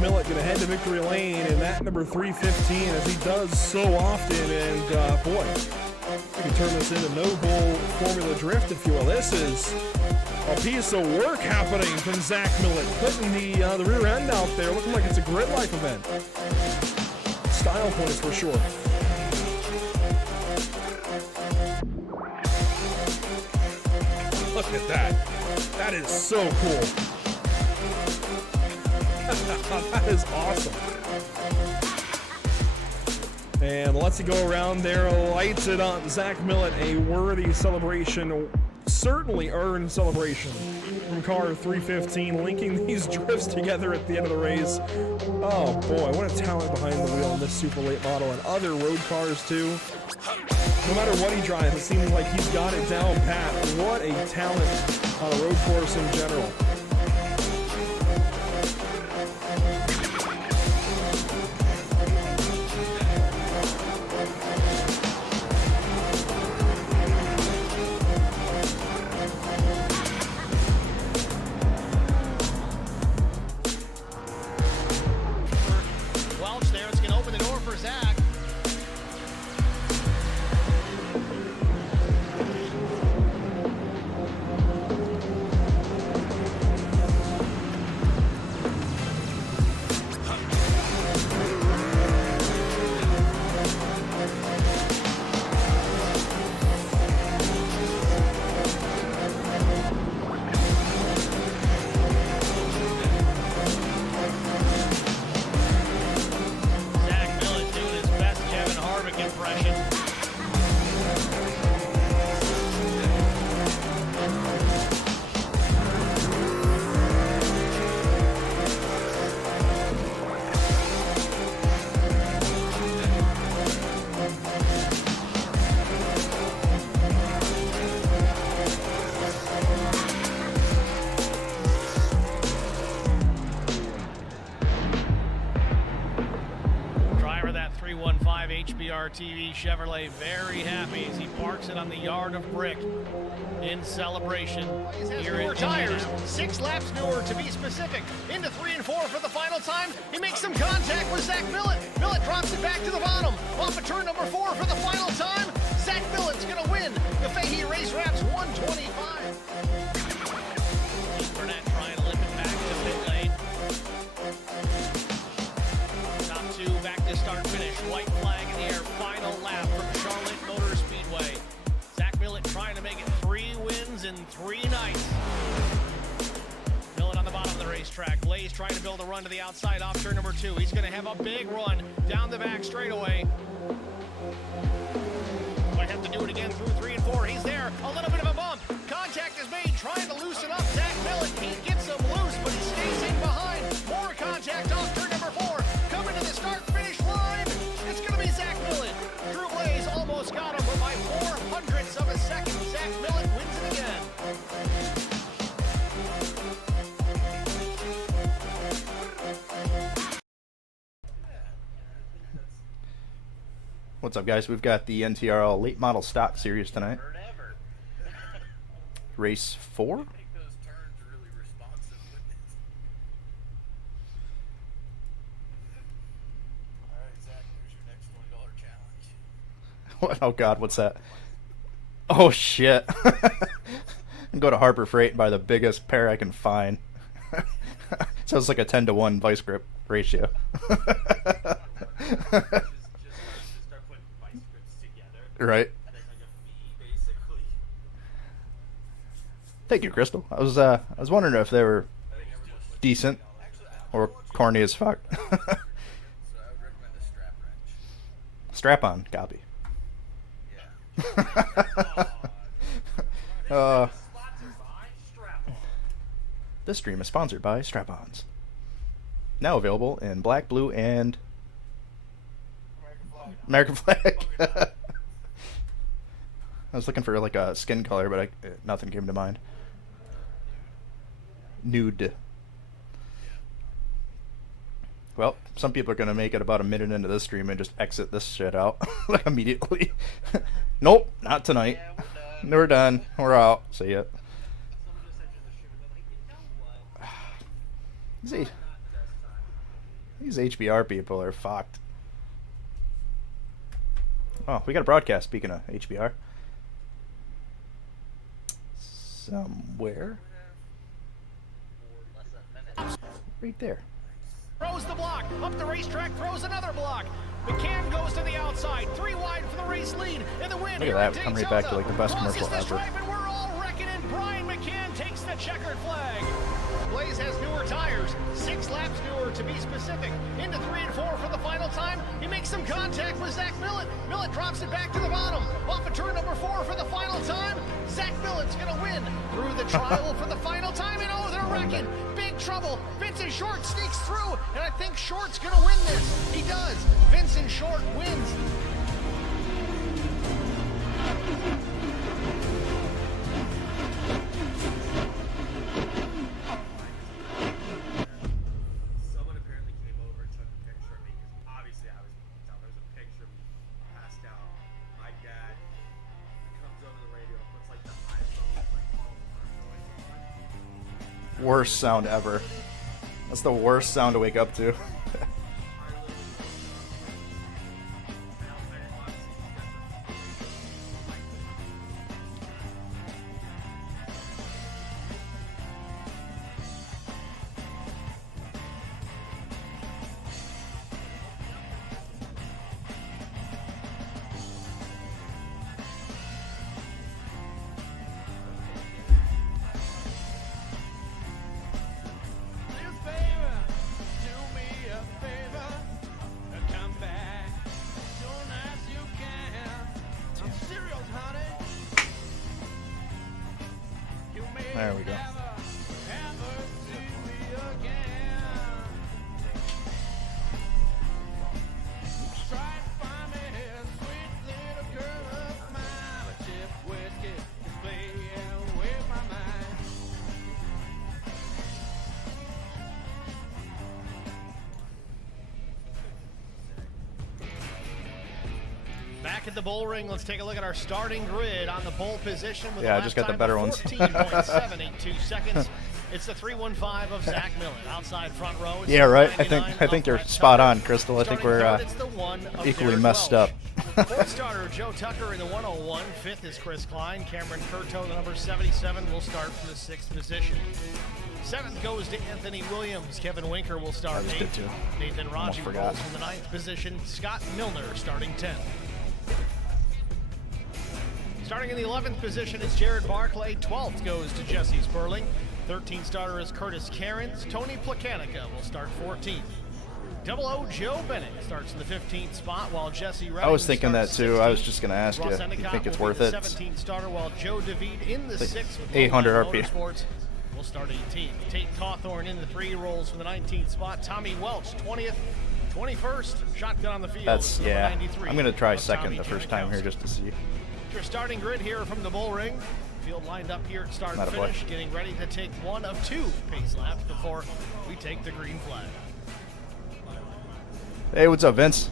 Millet going to head to victory lane in that number 315 as he does so often, and boy, we can turn this into no bull formula drift, if you will. This is a piece of work happening from Zach Millet, putting the rear end out there, looking like it's a grid life event. Style points for sure. Look at that. That is so cool. That is awesome. And lets it go around there, lights it on. Zach Millet, a worthy celebration, certainly earned celebration from car 315, linking these drifts together at the end of the race. Oh boy, what a talent behind the wheel in this super late model, and other road cars too. No matter what he drives, it seems like he's got it down pat. What a talent on a road course in general. HBR-TV Chevrolet very happy as he parks it on the yard of brick in celebration. Here newer tires, 6 laps newer to be specific. Into 3 and 4 for the final time. He makes some contact with Zach Millet. Millet drops it back to the bottom. Off of turn number 4 for the final time. Zach Millet's going to win the Fahey Race Wraps 125. Burnett trying to limp it back to pit lane. Top 2 back to start finish. White flag in the air. Final lap from Charlotte Motor Speedway. Zach Millet trying to make it 3 wins in 3 nights. Millet on the bottom of the racetrack. Blaze trying to build a run to the outside off turn number 2. He's going to have a big run down the back straightaway. Might have to do it again through 3 and 4. He's there. A little bit of a bump. Contact is made. Trying to loosen up Zach Millet. He gets him loose, but he stays in behind. More contact off turn number 4. Coming to the start-finish line. It's going to be Zach Millet. Drew Blaze almost got him, but by 0.04 of a second, Zach Millet wins it again. What's up, guys? We've got the NTRL Late Model Stock Series tonight. Race 4? What? Oh god, what's that? Oh shit. Go to Harbor Freight and buy the biggest pair I can find. Sounds like a 10-to-1 vice grip ratio. Right. Thank you, Crystal. I was wondering if they were decent or corny as fuck. Strap-on, copy. This stream is sponsored by Strap-ons. Now available in black, blue, and American flag. I was looking for like a skin color, but nothing came to mind. Nude. Well, some people are gonna make it about a minute into this stream and just exit this shit out like immediately. Nope, not tonight. We're done. We're out. See ya. These HBR people are fucked. Oh, we got a broadcast, speaking of HBR. Somewhere. Right there. Throws the block, up the racetrack, throws another block. McCann goes to the outside, 3 wide for the race lead. In the win, look at that, coming right back to like the best commercial ever. And we're all reckoning. Brian McCann takes the checkered flag. Blaze has newer tires, 6 laps newer to be specific. Into 3 and 4 for the final time. He makes some contact with Zach Millett. Millett drops it back to the bottom. Off of turn number 4 for the final time. Zach Millett's gonna win through the trial for the final time. And oh, they're wrecking. Big trouble. Vincent Short sneaks through, and I think Short's gonna win this. He does. Vincent Short wins. Someone apparently came over and took a picture of me because obviously I was there was a picture of me passed out. My dad comes over the radio and puts like the iPhone like all the noise. Worst sound ever. That's the worst sound to wake up to. There we go. Back at the Bullring, let's take a look at our starting grid on the pole position. With Yeah, I just got the better ones. 14.782 seconds. It's the 315 of Zach Millett. Outside front row. Yeah, right. I think you're spot on, Crystal. I think we're equally messed up. Fourth starter Joe Tucker in the 101. Fifth is Chris Klein. Cameron Curto, the number 77, will start from the 6th position. 7th goes to Anthony Williams. Kevin Winker will start 8th. Nathan Raji rolls from the 9th position. Scott Milner starting 10th. Starting in the 11th position is Jared Barclay. 12th goes to Jesse Sperling. 13th starter is Curtis Cairns. Tony Placanica will start 14th. Double O Joe Bennett starts in the 15th spot, while Jesse Redding I was thinking that starts too. 16th. I was just going to ask you, Ross do you Endicott think it's will worth be it? the 17th starter, while Joe DeVede in the 6th with 800 Lowline RP. Motorsports will start 18th. Tate Cawthorn in the 3 rolls from the 19th spot. Tommy Welch 20th. 21st, shotgun on the field. That's, number yeah. 93 I'm going to try of second Tommy the first time here just to see. Your starting grid here from the Bullring. Field lined up here at start Not and a play. finish, getting ready to take one of 2 pace laps before we take the green flag. Hey, what's up, Vince?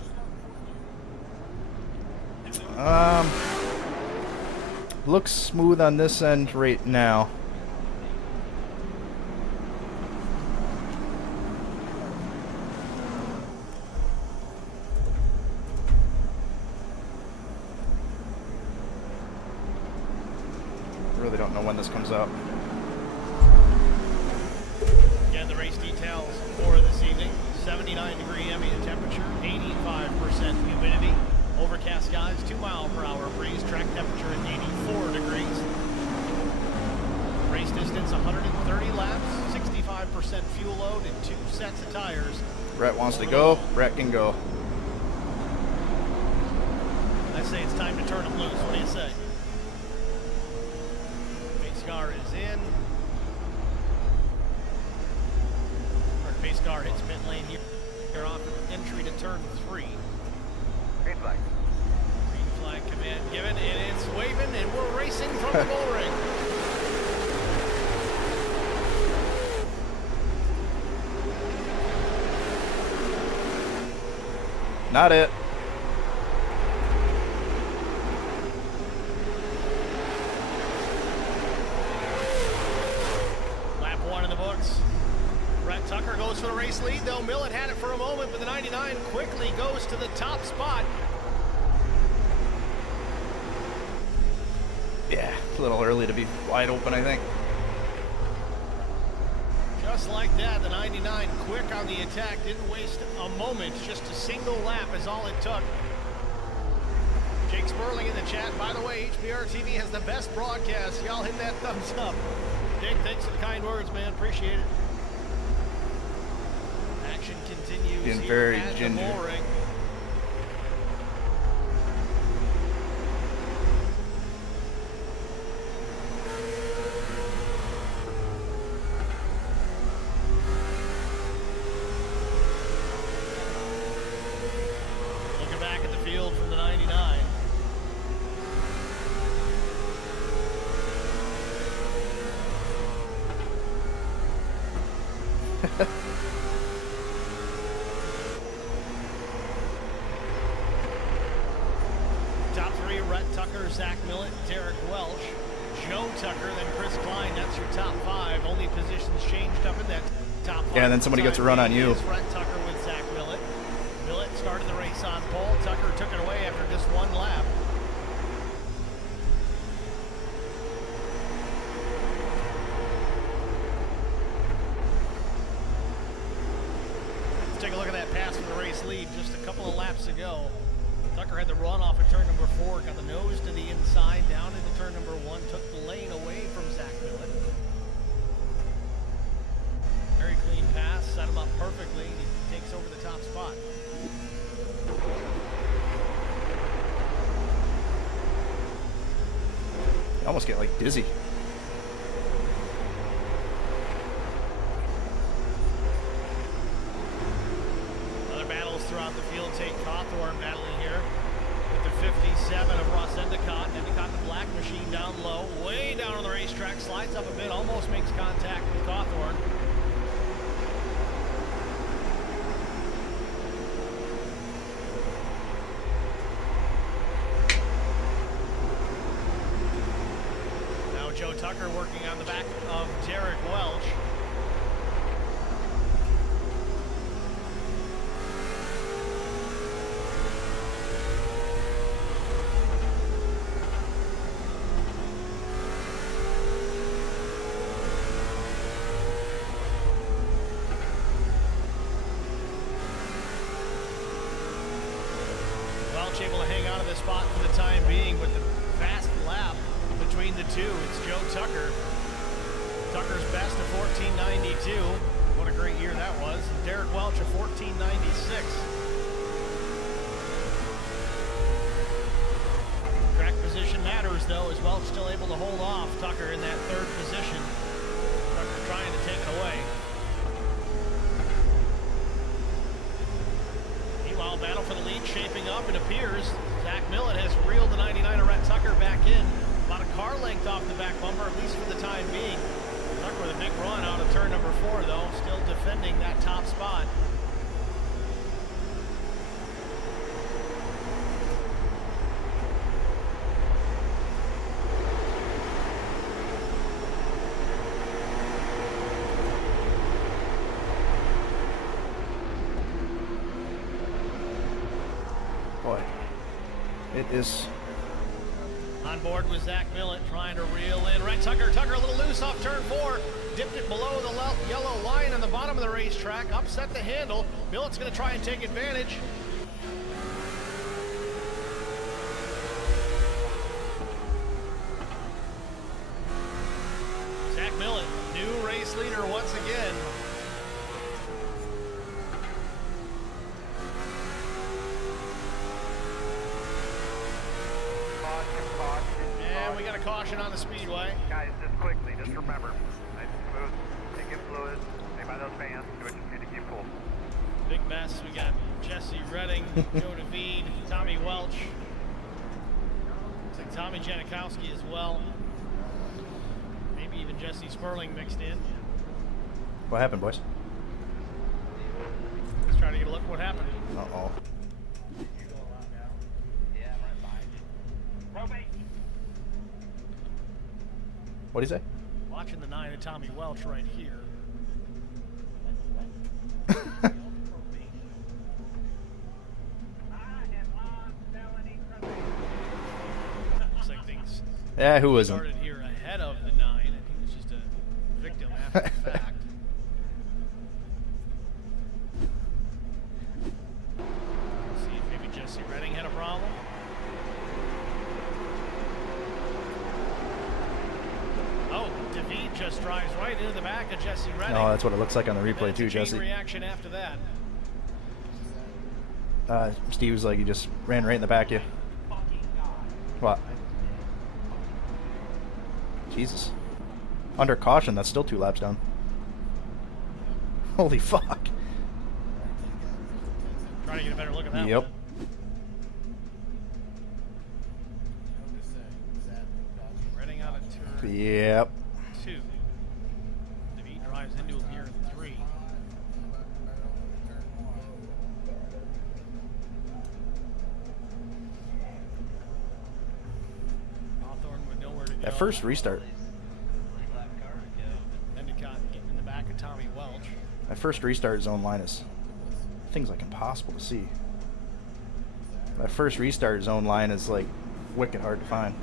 Looks smooth on this end right now. Really don't know when this comes out. Again, the race details for this evening. 79-degree ambient temperature, 85% humidity. Overcast skies, 2-mile-per-hour breeze. Track temperature at 84 degrees. Race distance, 130 laps, 65% fuel load and 2 sets of tires. Brett wants to go. Brett can go. I say it's time to turn them loose. What do you say? Pace car is in. Our pace car hits pit lane here. They're off entry to turn 3. Green flag. Green flag command given, and it's waving, and we're racing from the Bullring. Not it. Lap 1 in the books. Brett Tucker goes for the race lead, though Millett had it for a moment, but the 99 quickly goes to the top spot. Yeah, a little early to be wide open, I think. Just like that, the 99 quick on the attack, didn't waste a moment, just a single lap is all it took. Jake Sperling in the chat. By the way, HBR TV has the best broadcast. Y'all hit that thumbs up. Jake, thanks for the kind words, man. Appreciate it. Action continues Getting here very at ginger. the Bullring. Looking back at the field from the 99. Top 3, Rhett Tucker, Zach Millett, Derek Welch, Joe Tucker, then Chris Klein. That's your top 5. Only positions changed up in that top 5. Yeah, and then somebody gets a run on you. Rhett Tucker with Zach Millett. Millett started the race on pole. Tucker took it away after just 1 lap. Let's take a look at that pass for the race lead just a couple of laps ago. Tucker had the run off at turn number 4, got the nose to the inside, down into turn number 1, took the lane away from Zach Millett. Very clean pass, set him up perfectly, and he takes over the top spot. You almost get like dizzy. Other battles throughout the field. Tate Cawthorn battling here with the 57 of Ross Endicott. Endicott, the black machine down low, way down on the racetrack, slides up a bit, almost makes contact with Cawthorn. Now Joe Tucker working on the back of Derek Welch. Welch able to hang on to the spot for the time being with the fast lap between the two. It's Joe Tucker. Tucker's best of 14.92. What a great year that was. And Derek Welch of 14.96. Track position matters though, as Welch still able to hold off Tucker in that 3rd position. Tucker trying to take it away. Meanwhile, battle for the lead shaping up. It appears Zach Millett has reeled the 99 of Rhett Tucker back in. About a car length off the back bumper, at least for the time being. Tucker with a big run out of turn number 4, though, still defending that top spot. Boy, it is. On board with Zach Millett trying to reel in. Rhett Tucker a little loose off turn 4. Dipped it below the yellow line on the bottom of the racetrack. Upset the handle. Millett's going to try and take advantage. Zach Millett, new race leader once again. caution on the speedway. Guys, just quickly, just remember, nice and smooth, take in fluid, stay by those fans, do what you need to keep cool. Big mess. We got Jesse Redding, Joe DeVede, Tommy Welch. Looks like Tommy Janikowski as well. Maybe even Jesse Sperling mixed in. What happened, boys? Let's try to get a look at what happened. Uh-oh. What'd he say? Watching the 9 of Tommy Welch right here. Looks like things Yeah, who isn't? started here ahead of the 9, and he was just a victim after the fact. See if maybe Jesse Redding had a problem. Oh, DeVede just drives right into the back of Jesse Redding. No, that's what it looks like on the And replay it's too, a chain Jesse. reaction after that. Steve was like, he just ran right in the back of you. What? Jesus. Under caution, that's still 2 laps down. Holy fuck. Trying to get a better look at that Yep. one. Redding out of turn Yep. 2. DeVede drives into him here in 3. Hawthorne with nowhere to go. That first restart. Endicott getting in the back of Tommy Welch. That first restart zone line is things like impossible to see. That first restart zone line is like wicked hard to find.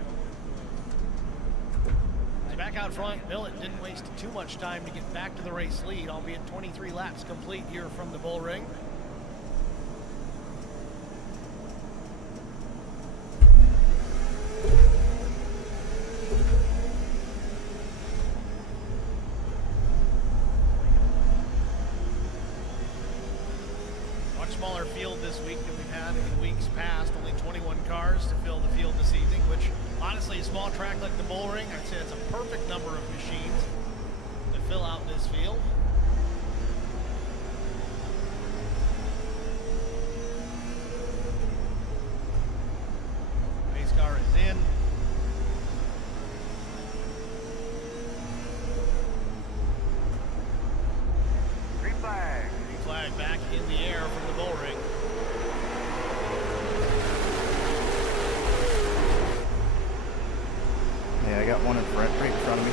Back out front, Millett didn't waste too much time to get back to the race lead, albeit 23 laps complete here from the Bullring. Much smaller field this week than we've had in weeks past. Only 21 cars to fill the field this evening, which honestly, a small track like the Bullring, I'd say it's a perfect number of machines to fill out this field. Pace car is in. Green flag. Green flag back in the air from the Bullring. Yeah, I got one in front, right in front of me.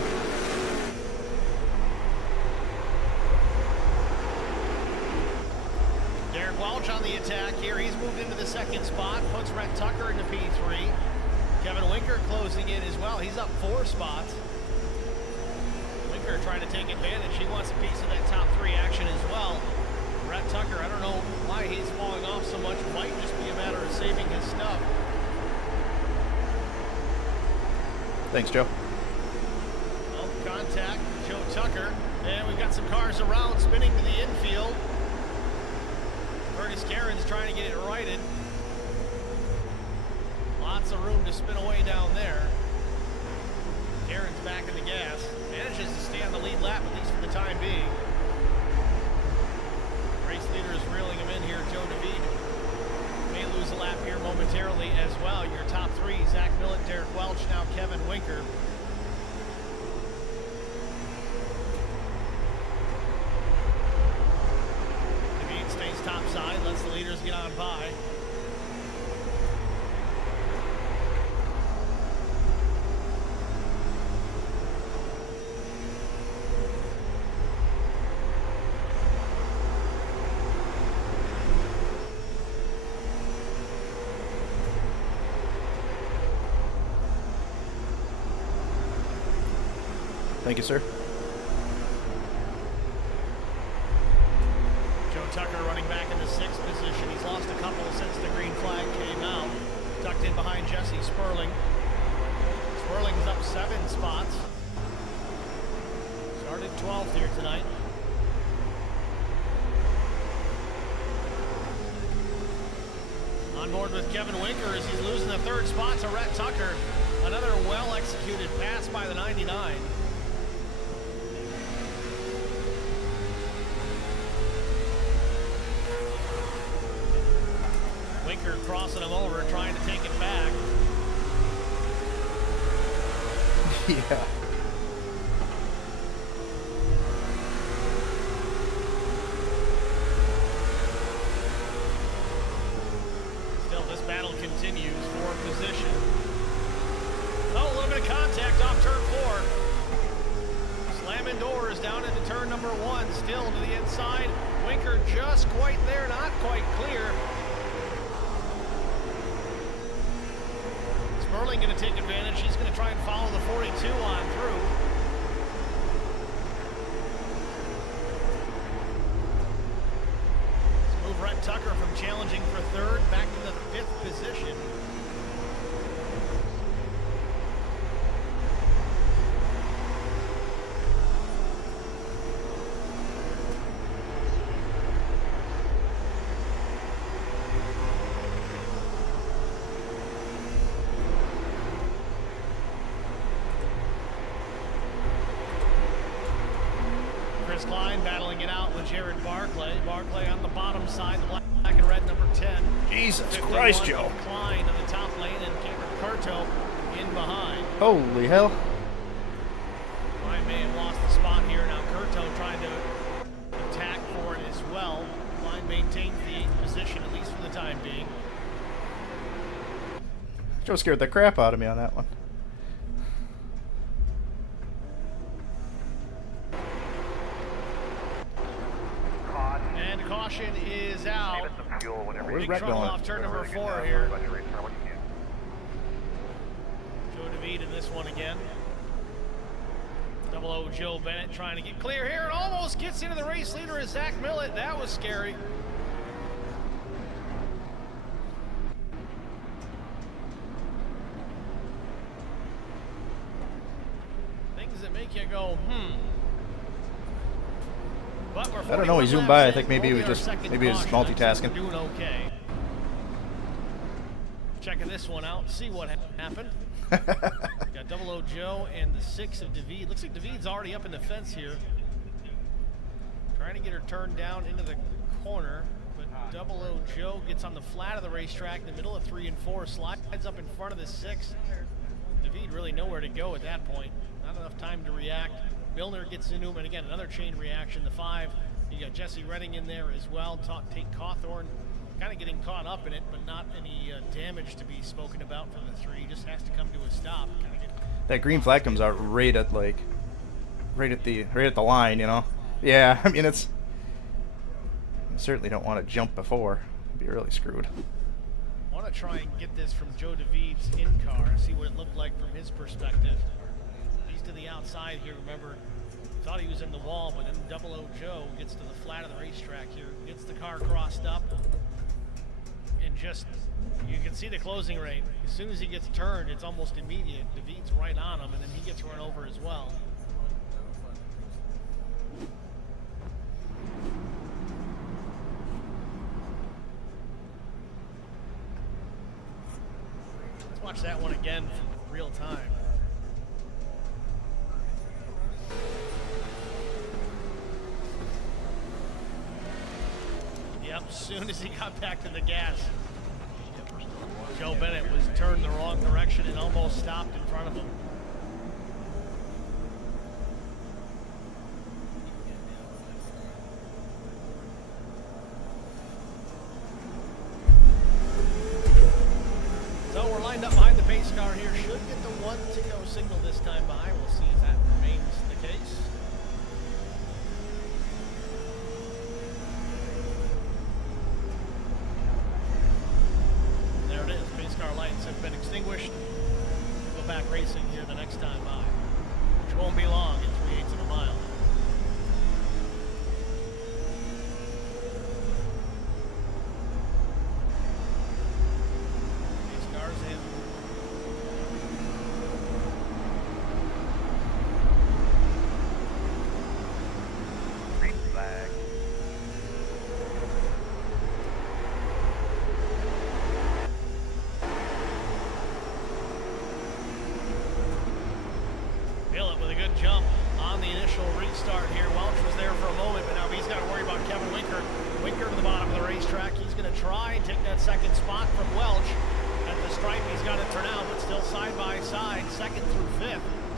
Derek Welch on the attack here. He's moved into the second spot, puts Rhett Tucker into P3. Kevin Winker closing in as well. He's up 4 spots. Winker trying to take advantage. He wants a piece of that top 3 action as well. Rhett Tucker, I don't know why he's falling off so much. Might just be a matter of saving his stuff. Thanks, Joe. Well, contact, Joe Tucker. And we've got some cars around spinning to the infield. Curtis Cairns trying to get it righted. Lots of room to spin away down there. Cairns back in the gas. Manages to stay on the lead lap, at least for the time being. Race leader is reeling him in here, Joe DeVede. May lose a lap here momentarily as well. Your top 3, Zach Millett, Derek Welch, now Kevin Winker. DeVede stays topside, lets the leaders get on by. Thank you, sir. Joe Tucker running back in the 6th position. He's lost a couple since the green flag came out. Tucked in behind Jesse Sperling. Sperling's up 7 spots. Started 12th here tonight. On board with Kevin Winker as he's losing the 3rd spot to Rhett Tucker. Another well-executed pass by the 99. Winker crossing him over, trying to take it back. Yeah. Still, this battle continues for position. Oh, a little bit of contact off turn 4. Slamming doors down into turn number 1, still to the inside. Winker just quite there, not quite clear. Sperling going to take advantage. He's going to try and follow the 42 on through. Let's move Rhett Tucker from challenging for 3rd back to the 5th position. Chris Klein battling it out with Jared Barclay. Barclay on the bottom side, the black and red number 10. Jesus 51 Christ, Joe. Klein on the top lane and Cameron Curto in behind. Holy hell. Klein may have lost the spot here. Now Curto trying to attack for it as well. Klein maintains the 8th position, at least for the time being. Joe scared the crap out of me on that one. And caution is out. Save us some fuel whenever Where's you Brett Trouble going? off turn number 4 Worry here. about your restart when you can. Joe DeVete in this one again. Double O Joe Bennett trying to get clear here and almost gets into the race leader is Zach Millett. That was scary. Things that make you go, But we're I don't know, he 41 zoomed by. I laps think in. maybe he Only was our just second maybe he was caution. I'd say multitasking. we're doing okay. Checking this one out, see what happened. Got Double O Joe and the 6 of David. Looks like David's already up in the fence here. Trying to get her turned down into the corner, but Double O Joe gets on the flat of the racetrack in the middle of 3 and 4, slides up in front of the 6. David really nowhere to go at that point. Not enough time to react. Milner gets into him, and again, another chain reaction. The 5, you got Jesse Redding in there as well. Tate Cawthorn kind of getting caught up in it, but not any damage to be spoken about from the 3. Just has to come to a stop. That green flag comes out right at the line, you know. Yeah, I mean it's. I certainly don't want to jump before. It'd be really screwed. I want to try and get this from Joe DeVede's in-car, see what it looked like from his perspective. He's to the outside here, remember, thought he was in the wall, but then Double O Joe gets to the flat of the racetrack here, gets the car crossed up, and just, you can see the closing rate. As soon as he gets turned, it's almost immediate. DeVede's right on him, and then he gets run over as well. Let's watch that one again from real time. Yep, as soon as he got back to the gas, Joe Bennett was turned the wrong direction and almost stopped in front of him. So we're lined up behind the pace car here. Should get the 1 to go signal this time by. We'll see if that remains the case. There it is. Pace car lights have been extinguished. Go back racing here the next time by, which won't be long at 3/8 of a mile. Pace cars in. Green flag.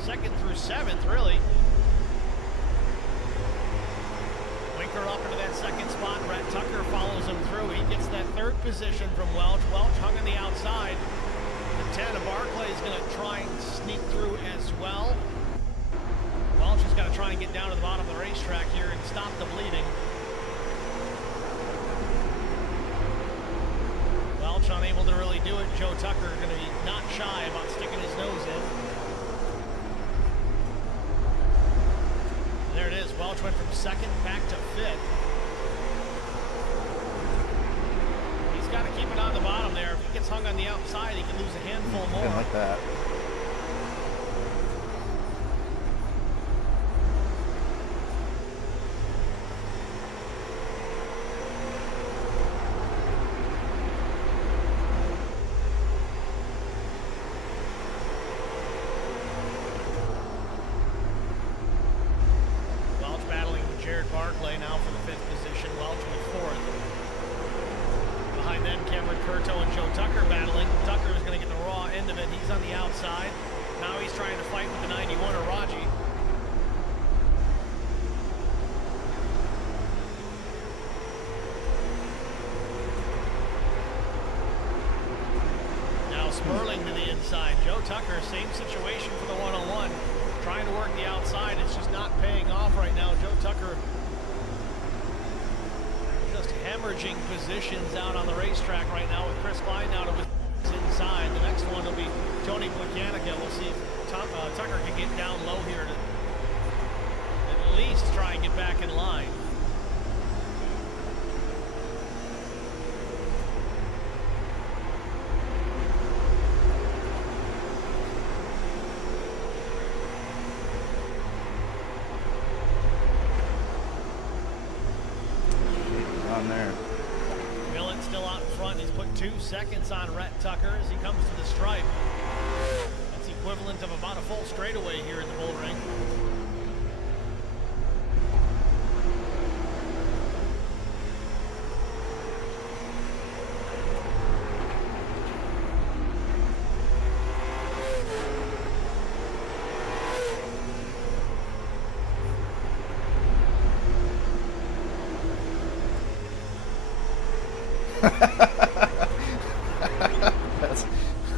second through seventh, really. Winker up into that second spot. Brett Tucker follows him through. He gets that third position from Welch. Welch hung on the outside. The 10 of Barclay is going to try and sneak through as well. Welch has got to try and get down to the bottom of the racetrack here and stop the bleeding. Welch unable to really do it. Joe Tucker going to be not shy about sticking his nose in. There it is. Welch went from second back to fifth. He's got to keep it on the bottom there. If he gets hung on the outside, he can lose a handful more. Didn't like that. Barclay now for the fifth position. Welch with fourth. Behind them, Cameron Curto and Joe Tucker battling. Tucker is going to get the raw end of it. He's on the outside. Now he's trying to fight with the 91er Raji. Now Sperling to the inside. Joe Tucker, same situation for the one-on-one. Trying to work the outside. It's just not paying off right now. Joe Tucker just hemorrhaging positions out on the racetrack right now with Chris Klein now to his inside. The next one will be Tony Placanica. We'll see if Tucker can get down low here to at least try and get back in line. There. Millen still out in front. He's put 2 seconds on Rhett Tucker as he comes to the stripe. That's the equivalent of about a full straightaway here at the Bullring.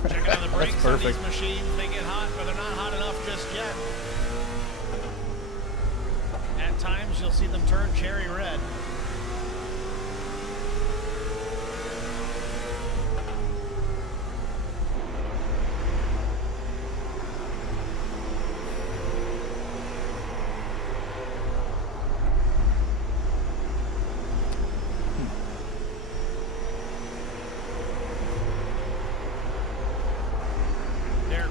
Checking on the brakes on these machines. They get hot, but they're not hot enough just yet. At times, you'll see them turn cherry red.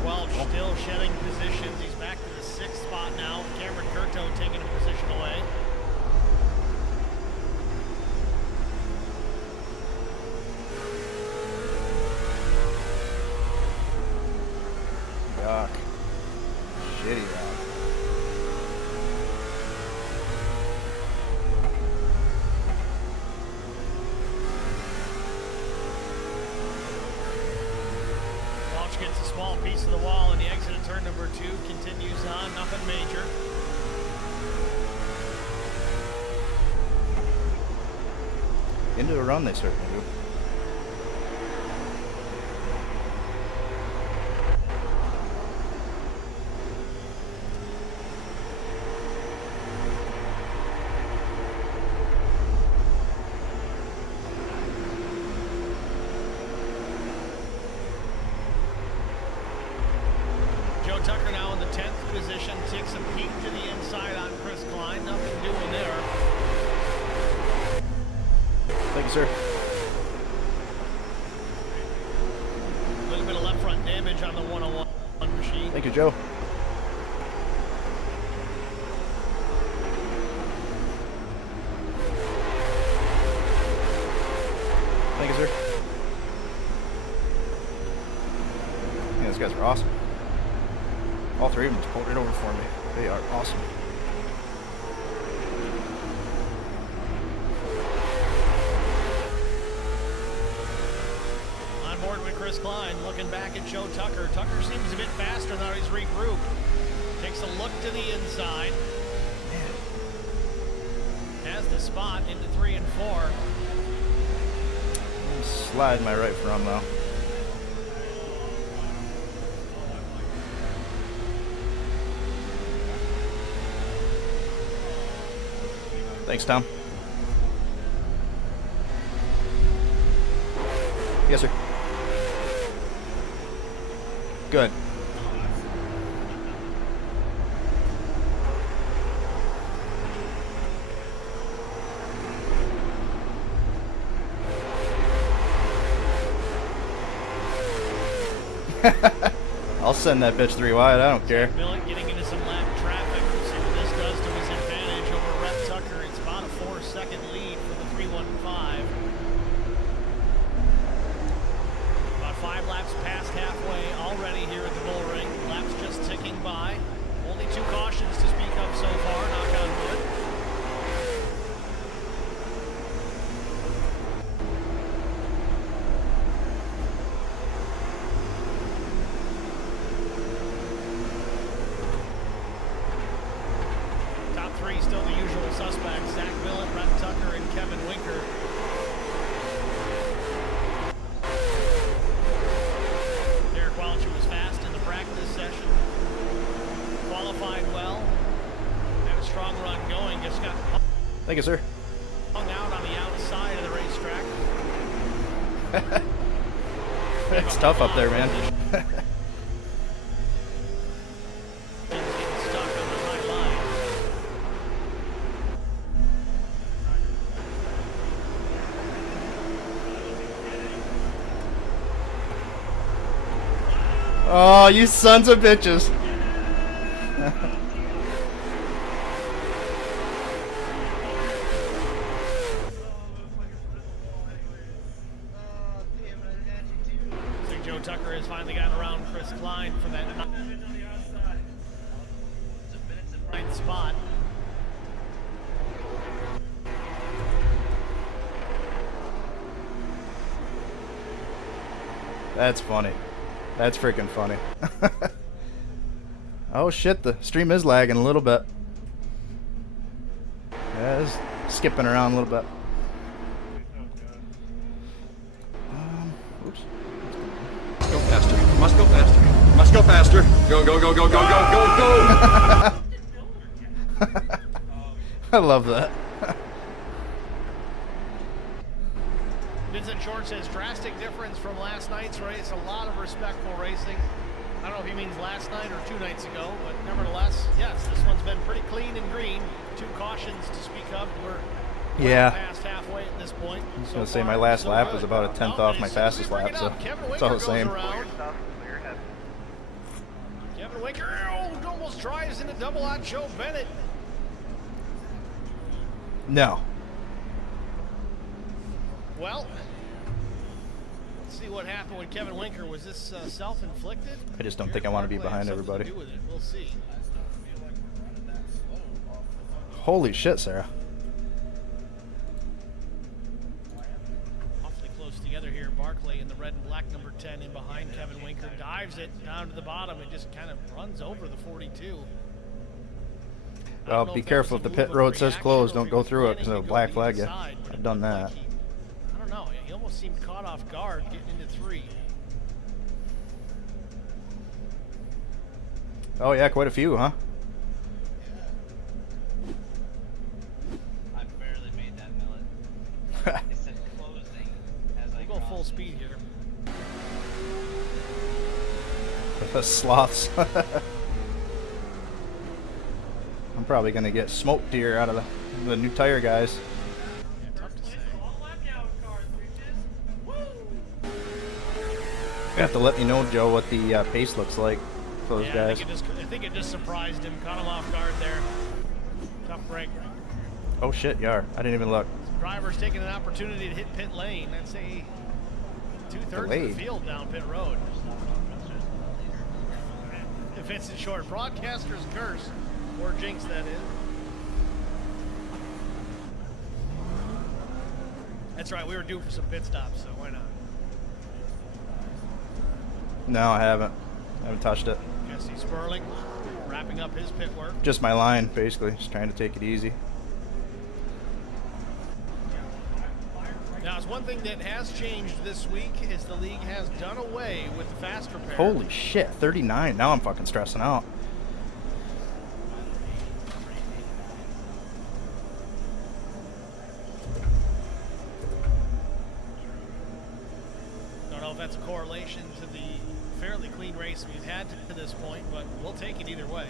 Welch still shedding positions. He's back to the 6th spot now. Cameron Curto taking a position away. Yuck. Shitty route. Gets a small piece of the wall, and the exit at turn number 2 continues on. Nothing major. Into the run, they certainly do. Joe Tucker now in the 10th position, takes a peek to the inside on Chris Klein. Nothing doing there. Thank you, sir. A little bit of left front damage on the 101 machine. Thank you, Joe. Thank you, sir. Yeah, these guys are awesome. All three of them just pulled it over for me. They are awesome. On board with Chris Klein, looking back at Joe Tucker. Tucker seems a bit faster now he's regrouped. Takes a look to the inside. Has the spot into 3 and 4. Slide my right front though. Thanks, Tom. Yes, sir. Good. I'll send that bitch 3 wide. I don't care. Billick getting into some lap traffic. We'll see what this does to his advantage over Rhett Tucker. It's about a 4-second lead for the 315. About 5 laps past halfway already here at the Bullring. Laps just ticking by. Only 2 cautions to speak of so far, knock on wood. Top 3 still the usual suspects: Zach Millett, Rhett Tucker, and Kevin Winker. Derek Welch was fast in the practice session. Qualified well. Had a strong run going. Just got Thank you, sir. hung out on the outside of the racetrack. It's tough up there, man. Getting stuck on the high line. Oh, you sons of bitches. So Joe Tucker has finally gotten around Chris Klein for that 9th spot. That's funny. That's freaking funny. Oh shit, the stream is lagging a little bit. Yeah, it's skipping around a little bit. Oops. Go faster. Must go faster. Must go faster. Go, go, go, go, go, go, go, go! I love that. Vincent Short says drastic difference from last night's race. A lot of respectful racing. I don't know if he means last night or 2 nights ago, but nevertheless, yes, this one's been pretty clean and green. 2 cautions to speak of. We're Yeah. past halfway at this point. I was gonna say my last lap was about a 10th off my fastest lap, so it's all the same. Clear stuff, clear ahead. Kevin Winker almost drives into double on Joe Bennett. No. Well, let's see what happened with Kevin Winker. Was this self-inflicted? I just don't think I want to be Barclay had behind something to everybody. do with it. We'll see. Holy shit, Sarah. Awfully close together here. Barclay in the red and black number 10 in behind Kevin Winker. Dives it down to the bottom and just kind of runs over the 42. Well, be careful if the pit road says closed, don't go through it because it'll black flag you. I've done that. I don't know. He almost seemed caught off guard getting into 3. Oh yeah, quite a few, huh? I barely made that millet. It said closing as I We'll go full speed here. The sloths. I'm probably gonna get smoked here out of the new tire guys. Yeah, tough to say. You have to let me know, Joe, what the pace looks like for those Yeah, guys. I think it just surprised him, caught him off guard there. Tough break. Oh shit, Yar. I didn't even look. Drivers taking an opportunity to hit pit lane. That's a 2/3 of Delayed. the field down pit road. Vincent Short, broadcaster's curse, or jinx that is. That's right, we were due for some pit stops, so why not? No, I haven't. I haven't touched it. Jesse Sperling. wrapping up his pit work. Just my line, basically. Just trying to take it easy. Now, it's one thing that has changed this week is the league has done away with the fast repair. Holy shit, 39. Now I'm fucking stressing out. Don't know if that's a correlation to the fairly clean race we've had to this point, but we'll take it either way.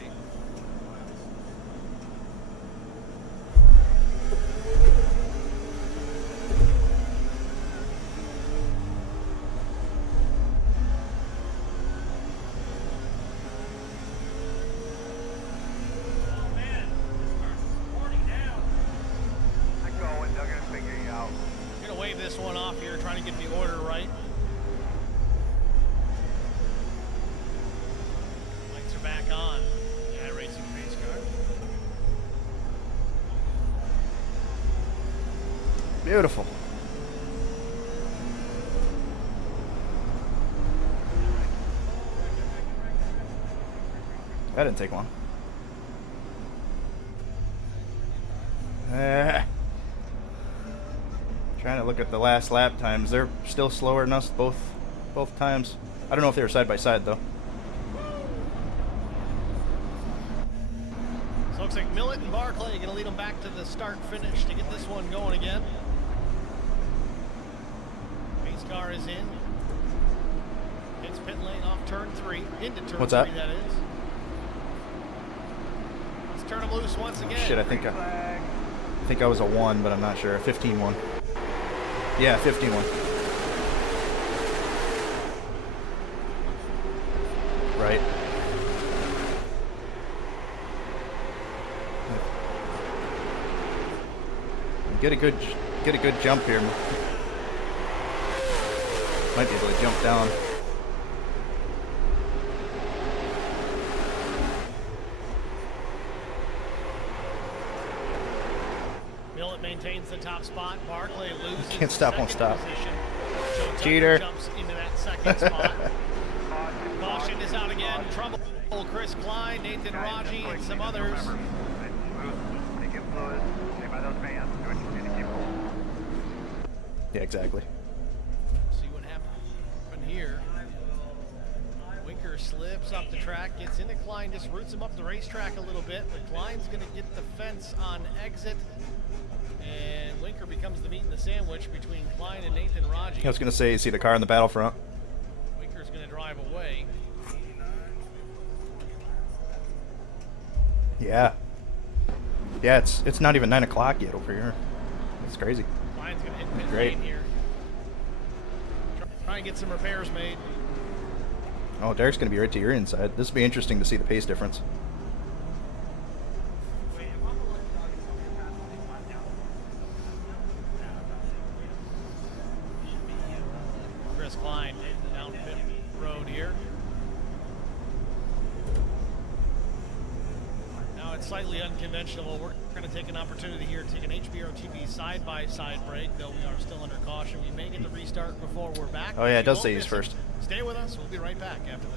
This one off here, trying to get the order right. Lights are back on. Yeah, racing pace car. Beautiful. That didn't take long. Trying to look at the last lap times. They're still slower than us both times. I don't know if they were side by side though. So it looks like Millett and Barclay going to lead them back to the start finish to get this one going again. Pace car is in. Hits pit lane off turn 3 into turn What's 3. that? That is. Let's turn them loose once again. Shit, I think I was a 1, but I'm not sure. 15-1. Yeah, 15-1. Right. Get a good jump here. Might be able to jump down. Millett maintains the top spot. Barclay loses. Can't stop, won't second stop. position. So Tucker Cheater. jumps into that second spot. Caution is out again. Trouble. Chris Klein, Nathan Raji, and some others. Yeah, exactly. See what happened here. Winker slips up the track, gets into Klein, just roots him up the racetrack a little bit, but Klein's going to get the fence on exit, and Winker becomes the meat in the sandwich between Klein and Nathan Raji. I was gonna say, you see the car in the battlefront. Winker's going to drive away. Yeah. Yeah, it's not even 9 o'clock yet over here. It's crazy. Klein's going to hit pit Great. lane here. Try and get some repairs made. Oh, Derek's gonna be right to your inside. This will be interesting to see the pace difference. Chris Klein down pit road here. Now it's slightly unconventional. We're going to take an opportunity here to take an HBO TV side-by-side break, though we are still under caution. We may get the restart before we're back. Oh yeah, it We does won't say he's miss it. first. Stay with us. We'll be right back after this.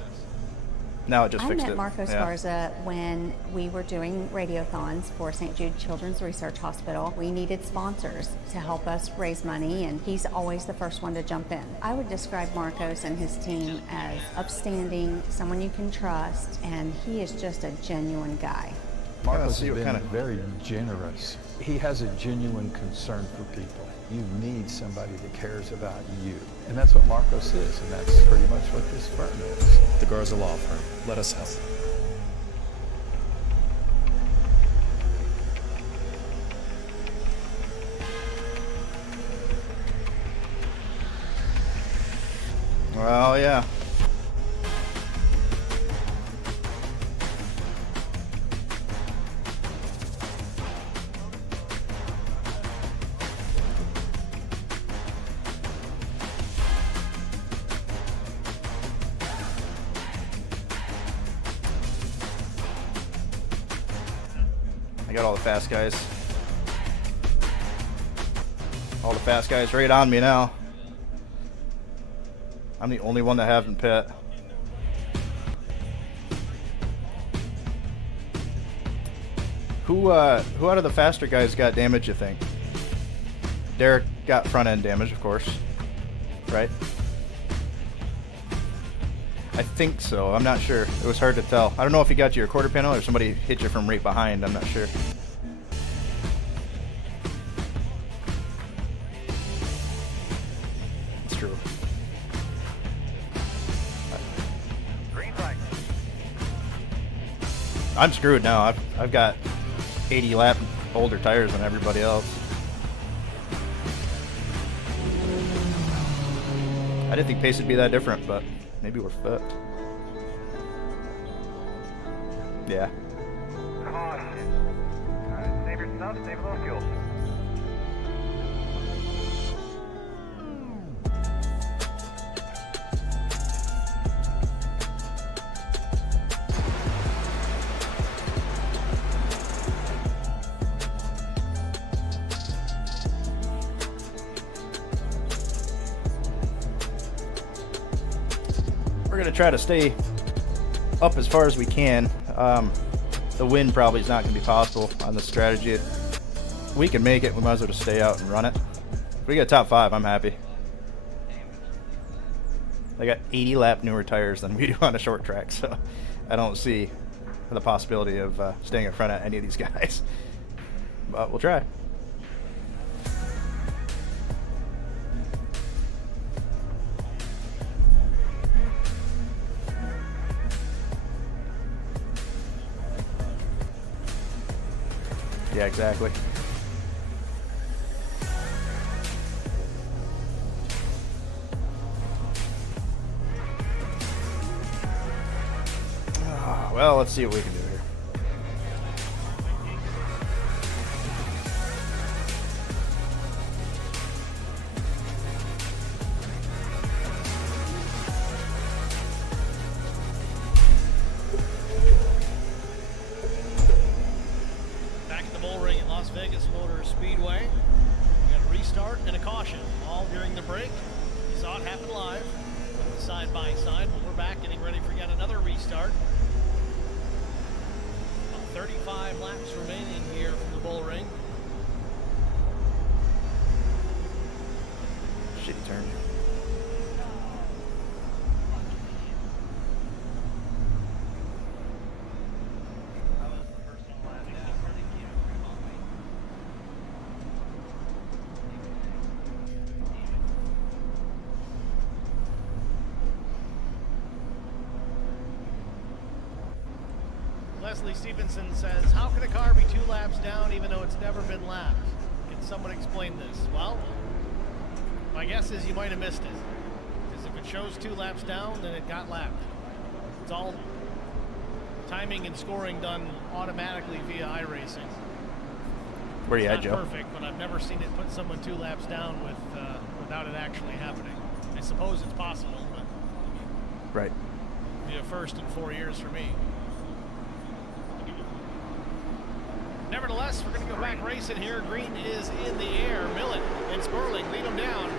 Now it just I fixed met it. Marcos Yeah. Garza when we were doing radiothons for St. Jude Children's Research Hospital. We needed sponsors to help us raise money, and he's always the first one to jump in. I would describe Marcos and his team as upstanding, someone you can trust, and he is just a genuine guy. Marcos see has what been kind of- very generous. He has a genuine concern for people. You need somebody that cares about you. And that's what Marcos is, and that's pretty much what this firm is. The Garza Law Firm. Let us help. Well, yeah. I got all the fast guys. All the fast guys right on me now. I'm the only one that have in pit. Who out of the faster guys got damage, you think? Derek got front end damage, of course. Right? I think so. I'm not sure. It was hard to tell. I don't know if he got you your quarter panel or somebody hit you from right behind. I'm not sure. It's true. Green flag. I'm screwed now. I've got 80 lap older tires than everybody else. I didn't think pace would be that different, but maybe we're fucked. Yeah. Caution. Alright, save your stuff, save a little fuel. We're gonna try to stay up as far as we can. The win probably is not gonna be possible on this strategy. If we can make it, we might as well just stay out and run it. If we get top 5, I'm happy. They got 80 lap newer tires than we do on a short track, so I don't see the possibility of staying in front of any of these guys. But we'll try. Yeah, exactly. Well, let's see what we can do here. Back at the Bullring at Las Vegas Motor Speedway. We got a restart and a caution, all during the break. You saw it happen live, side by side. But we're back getting ready for yet another restart. About 35 laps remaining here from the Bullring. Shitty turn. Leslie Stevenson says, how can a car be 2 laps down even though it's never been lapped? Can someone explain this? Well, my guess is you might have missed it. Because if it shows 2 laps down, then it got lapped. It's all timing and scoring done automatically via iRacing. Where you at, It's Joe? not perfect, but I've never seen it put someone 2 laps down without it actually happening. I suppose it's possible, but Right. it'll be a first in 4 years for me. Nevertheless, we're going to go back racing here. Green is in the air. Millet and Sperling lead them down.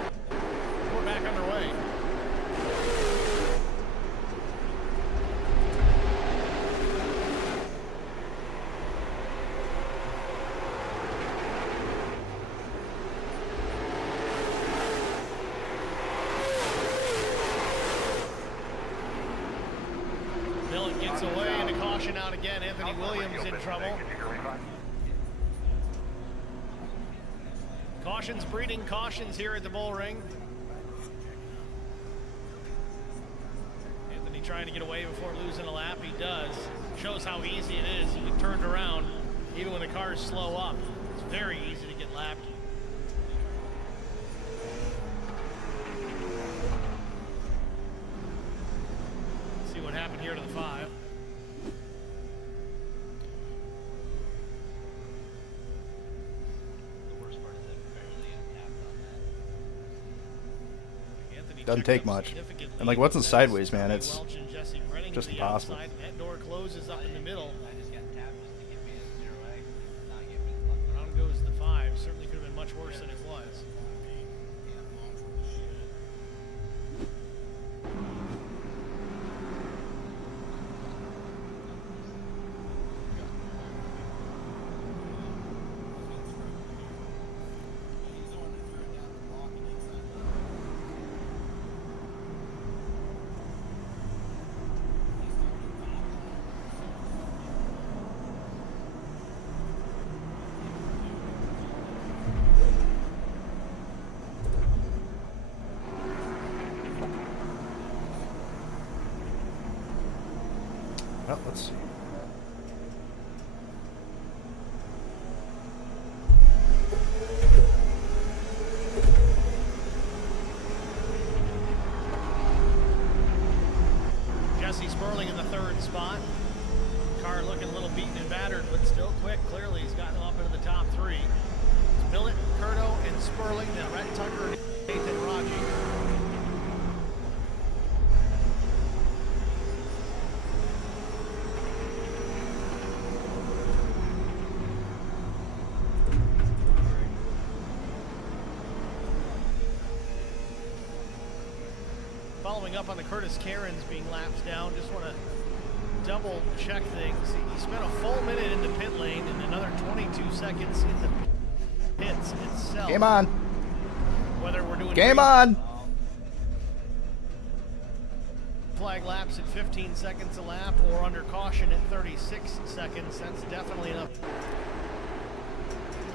We're back underway. Millet gets away and a caution out again. Anthony Williams in trouble. Cautions breeding cautions here at the Bullring. Anthony trying to get away before losing a lap. He does. Shows how easy it is. You get turned around even when the cars slow up. It's very easy to get lapped. Let's see what happened here to the 5. Doesn't take much. And like, what's in sideways, man? It's just impossible. That door closes up in the middle. Around goes the 5. Certainly could have been much worse than it was. Let's see. Jesse Sperling in the third spot. Car looking a little beaten and battered, but still quick. Clearly, he's gotten up into the top three. It's Millett, Curto, and Sperling. Then Rhett Tucker, Nathan Raji. Following up on the Curtis Cairns being lapped down, just want to double check things. He spent a full minute in the pit lane and another 22 seconds in the pits itself. Game on. Whether we're doing Game on. flag laps at 15 seconds a lap or under caution at 36 seconds, that's definitely enough.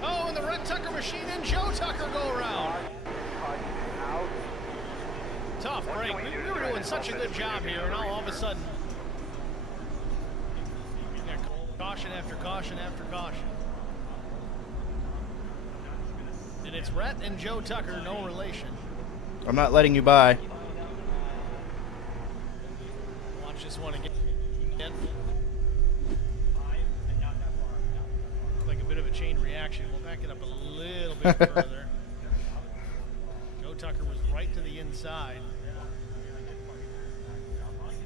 Oh, and the Rhett Tucker machine and Joe Tucker go around. Tough break. We were doing such a good job here, and all of a sudden, caution after caution after caution. And it's Rhett and Joe Tucker, no relation. I'm not letting you by. Watch this one again. Like a bit of a chain reaction. We'll back it up a little bit further. Joe Tucker was right to the inside.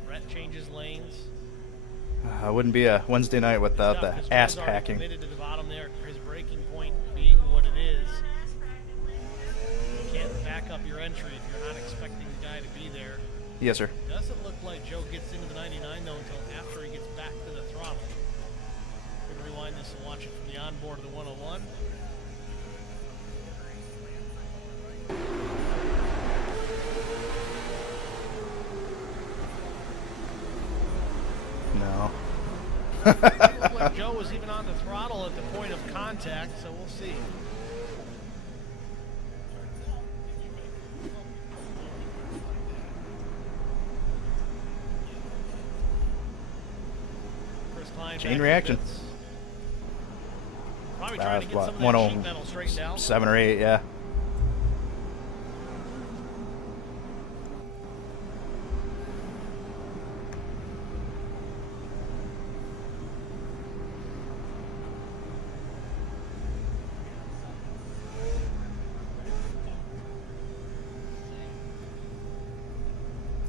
Rhett changes lanes. It wouldn't be a Wednesday night without the ass packing. Committed to the bottom there. His breaking point being what it is. You can't back up your entry if you're not expecting the guy to be there. Yes, sir. Doesn't look like Joe gets into the 99 though until after he gets back to the throttle. We can rewind this and watch it from the onboard of the 101. No. Looked like Joe was even on the throttle at the point of contact, so we'll see. Chris Klein Chain back in reaction. pits. Probably trying to get What, some of that sheet metal straightened out. 107 or 8, yeah.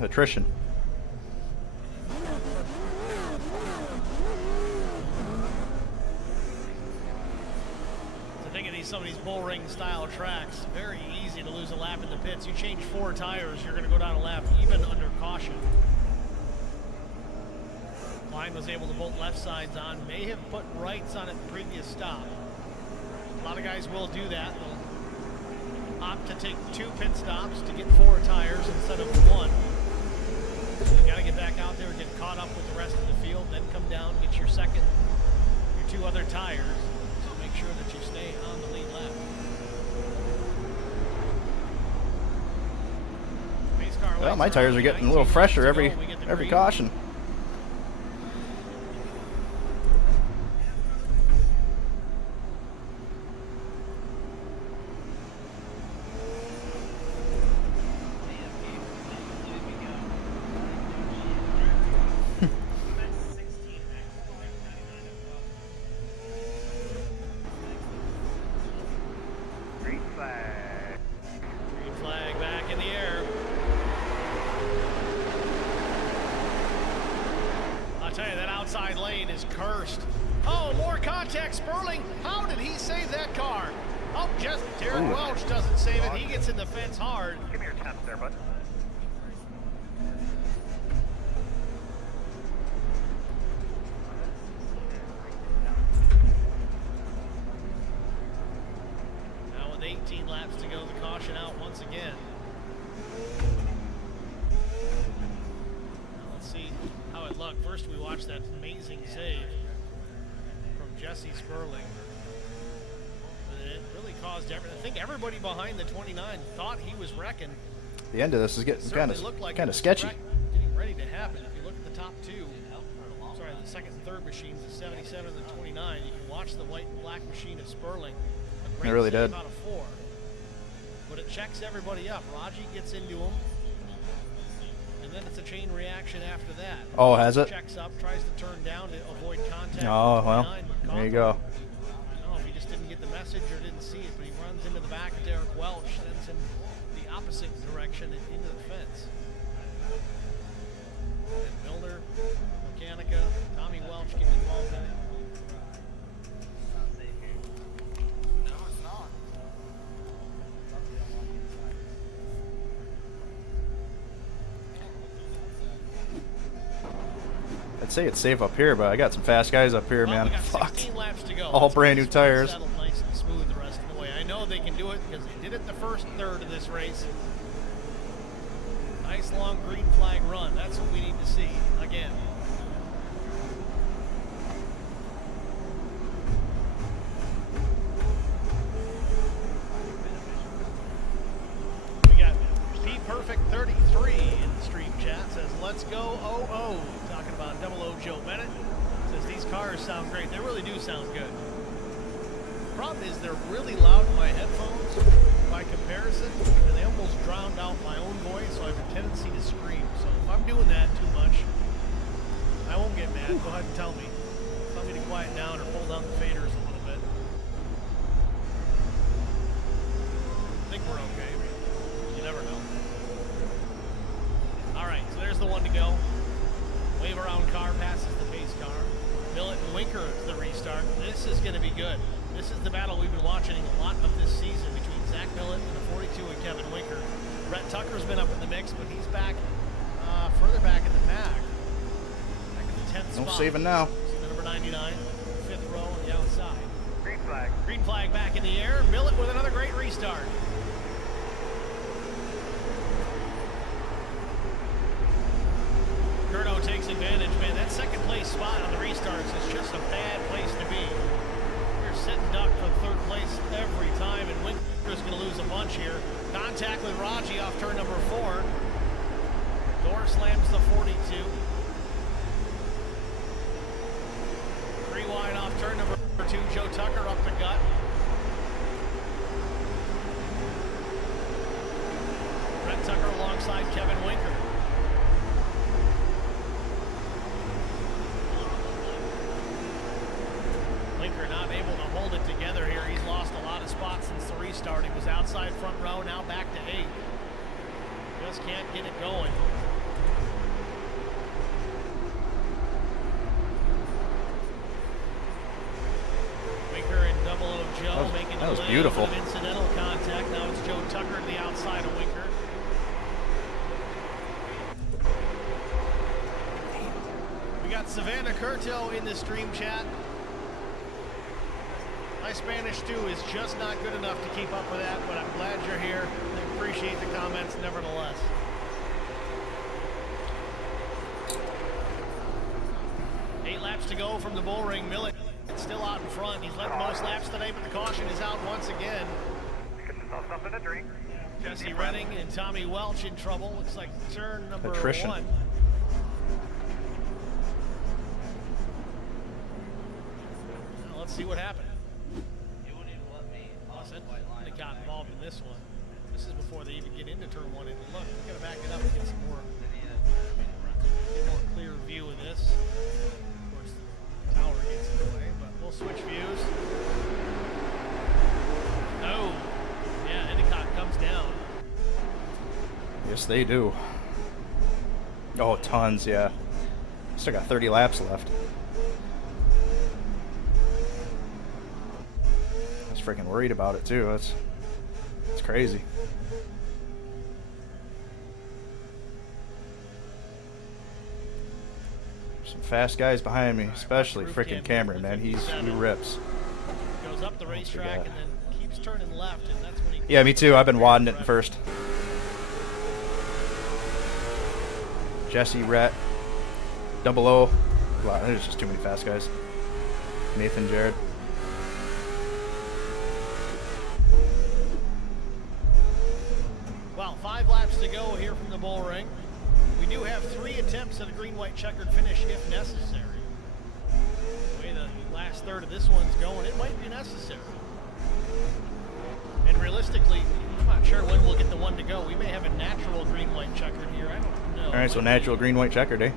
Attrition. So think of some of these Bullring style tracks. Very easy to lose a lap in the pits. You change 4 tires, you're going to go down a lap even under caution. Klein was able to bolt left sides on. May have put rights on it the previous stop. A lot of guys will do that. They'll opt to take 2 pit stops to get 4 tires instead of 1. You got to get back out there and get caught up with the rest of the field, then come down, get your second, your 2 other tires, to make sure that you stay on the lead lap. Well, my tires are getting a little fresher every caution. Cursed. Oh, more contact. Sperling. How did he save that car? Oh, just Derek Welch doesn't save it. He gets in the fence hard. Give me your 10th there, bud. Now with 18 laps to go, the caution out once again. Let's see how it looked. First, we watched that amazing save from Jesse Sperling. And it really caused everything. I think everybody behind the 29 thought he was wrecking. The end of this is getting kind of sketchy. Getting ready to happen. If you look at the top 2, sorry, the second and third machines, the 77 and the 29. You can watch the white and black machine of Sperling. It really did. Out of 4. But it checks everybody up. Raji gets into him. And then it's a chain reaction after that. Oh, has it? Checks up, tries to turn down to avoid contact. Oh, well, there you go. I don't know if he just didn't get the message or didn't see it, but he runs into the back of Derek Welch, sends him the opposite direction and into the fence. And Milner, Mechanica, Tommy Welch getting involved in it. No, it's not. I'd say it's safe up here, but I got some fast guys up here, Well, man. we got Fuck. 16 laps to go. All Let's brand get new this one tires. settled nice and smooth the rest of the way. I know they can do it because they did it the first third of this race. Nice long green flag run. That's what we need to see again. We got P Perfect 33 in the stream chat. Says, let's go 0-0. Talking about 00 Joe Bennett. Says, these cars sound great. They really do sound good. The problem is they're really loud in my headphones by comparison, and they almost drowned out my own voice, so I have a tendency to scream. So if I'm doing that too much, I won't get mad. Go ahead and tell me. Tell me to quiet down or pull down the faders a little bit. I think we're okay. You never know. All right, so there's the one to go. Wave around car passes the pace car. Millet and Winker to the restart. This is going to be good. This is the battle we've been watching a lot of this season between Zach Millet and the 42 and Kevin Winker. Brett Tucker's been up in the mix, but he's back further back in the pack. Back in the 10th spot. No saving now. So number 99, 5th row on the outside. Green flag. Green flag back in the air. Millet with another great restart. Curto takes advantage, man. That second place spot on the restarts is just a bad place to be. You're sitting duck for third place every time, and Winker's going to lose a bunch here. Contact with Raji off turn number 4. Door slams the 42. 3 wide off turn number 2. Joe Tucker up the gut. Brett Tucker alongside Kevin Winker. Winker not able to hold it together here. He's lost a lot of spots since the restart. He was outside front row, now back to 8. Just can't get it going. Winker and 00 Joe making that was a beautiful. little bit of incidental contact. Now it's Joe Tucker to the outside of Winker. We got Savannah Curto in the stream chat. My Spanish too is just not good enough to keep up with that, but I'm glad you're here. I appreciate the comments nevertheless. Eight laps to go from the Bullring. Millet still out in front. He's led the most laps today, but the caution is out once again. Get yourself something to drink. Jesse Redding and Tommy Welch in trouble. Looks like turn number Attrition. 1. Now let's see what happened. They got involved in this one. This is before they even get into turn 1. And look, we gotta back it up and get some more, clear view of this. Of course, the tower gets in the way, but we'll switch views. No. Yeah, Endicott comes down. Yes, they do. Oh, tons, yeah. Still got 30 laps left. I was freaking worried about it too. It's crazy. Some fast guys behind me, especially freaking Cameron, man. He rips. Goes up the racetrack and then keeps turning left, and that's when he. Yeah, me too. I've been wadding it first. Jesse, Rhett, 00. Wow, there's just too many fast guys. Nathan, Jared. Well, 5 laps to go here from the Bullring. We do have 3 attempts at a green-white checkered finish if necessary. last third of this one's going, it might be necessary. And realistically, I'm not sure when we'll get the one to go. We may have a natural green-white checkered here. I don't know. All right, so natural green-white checkered, eh?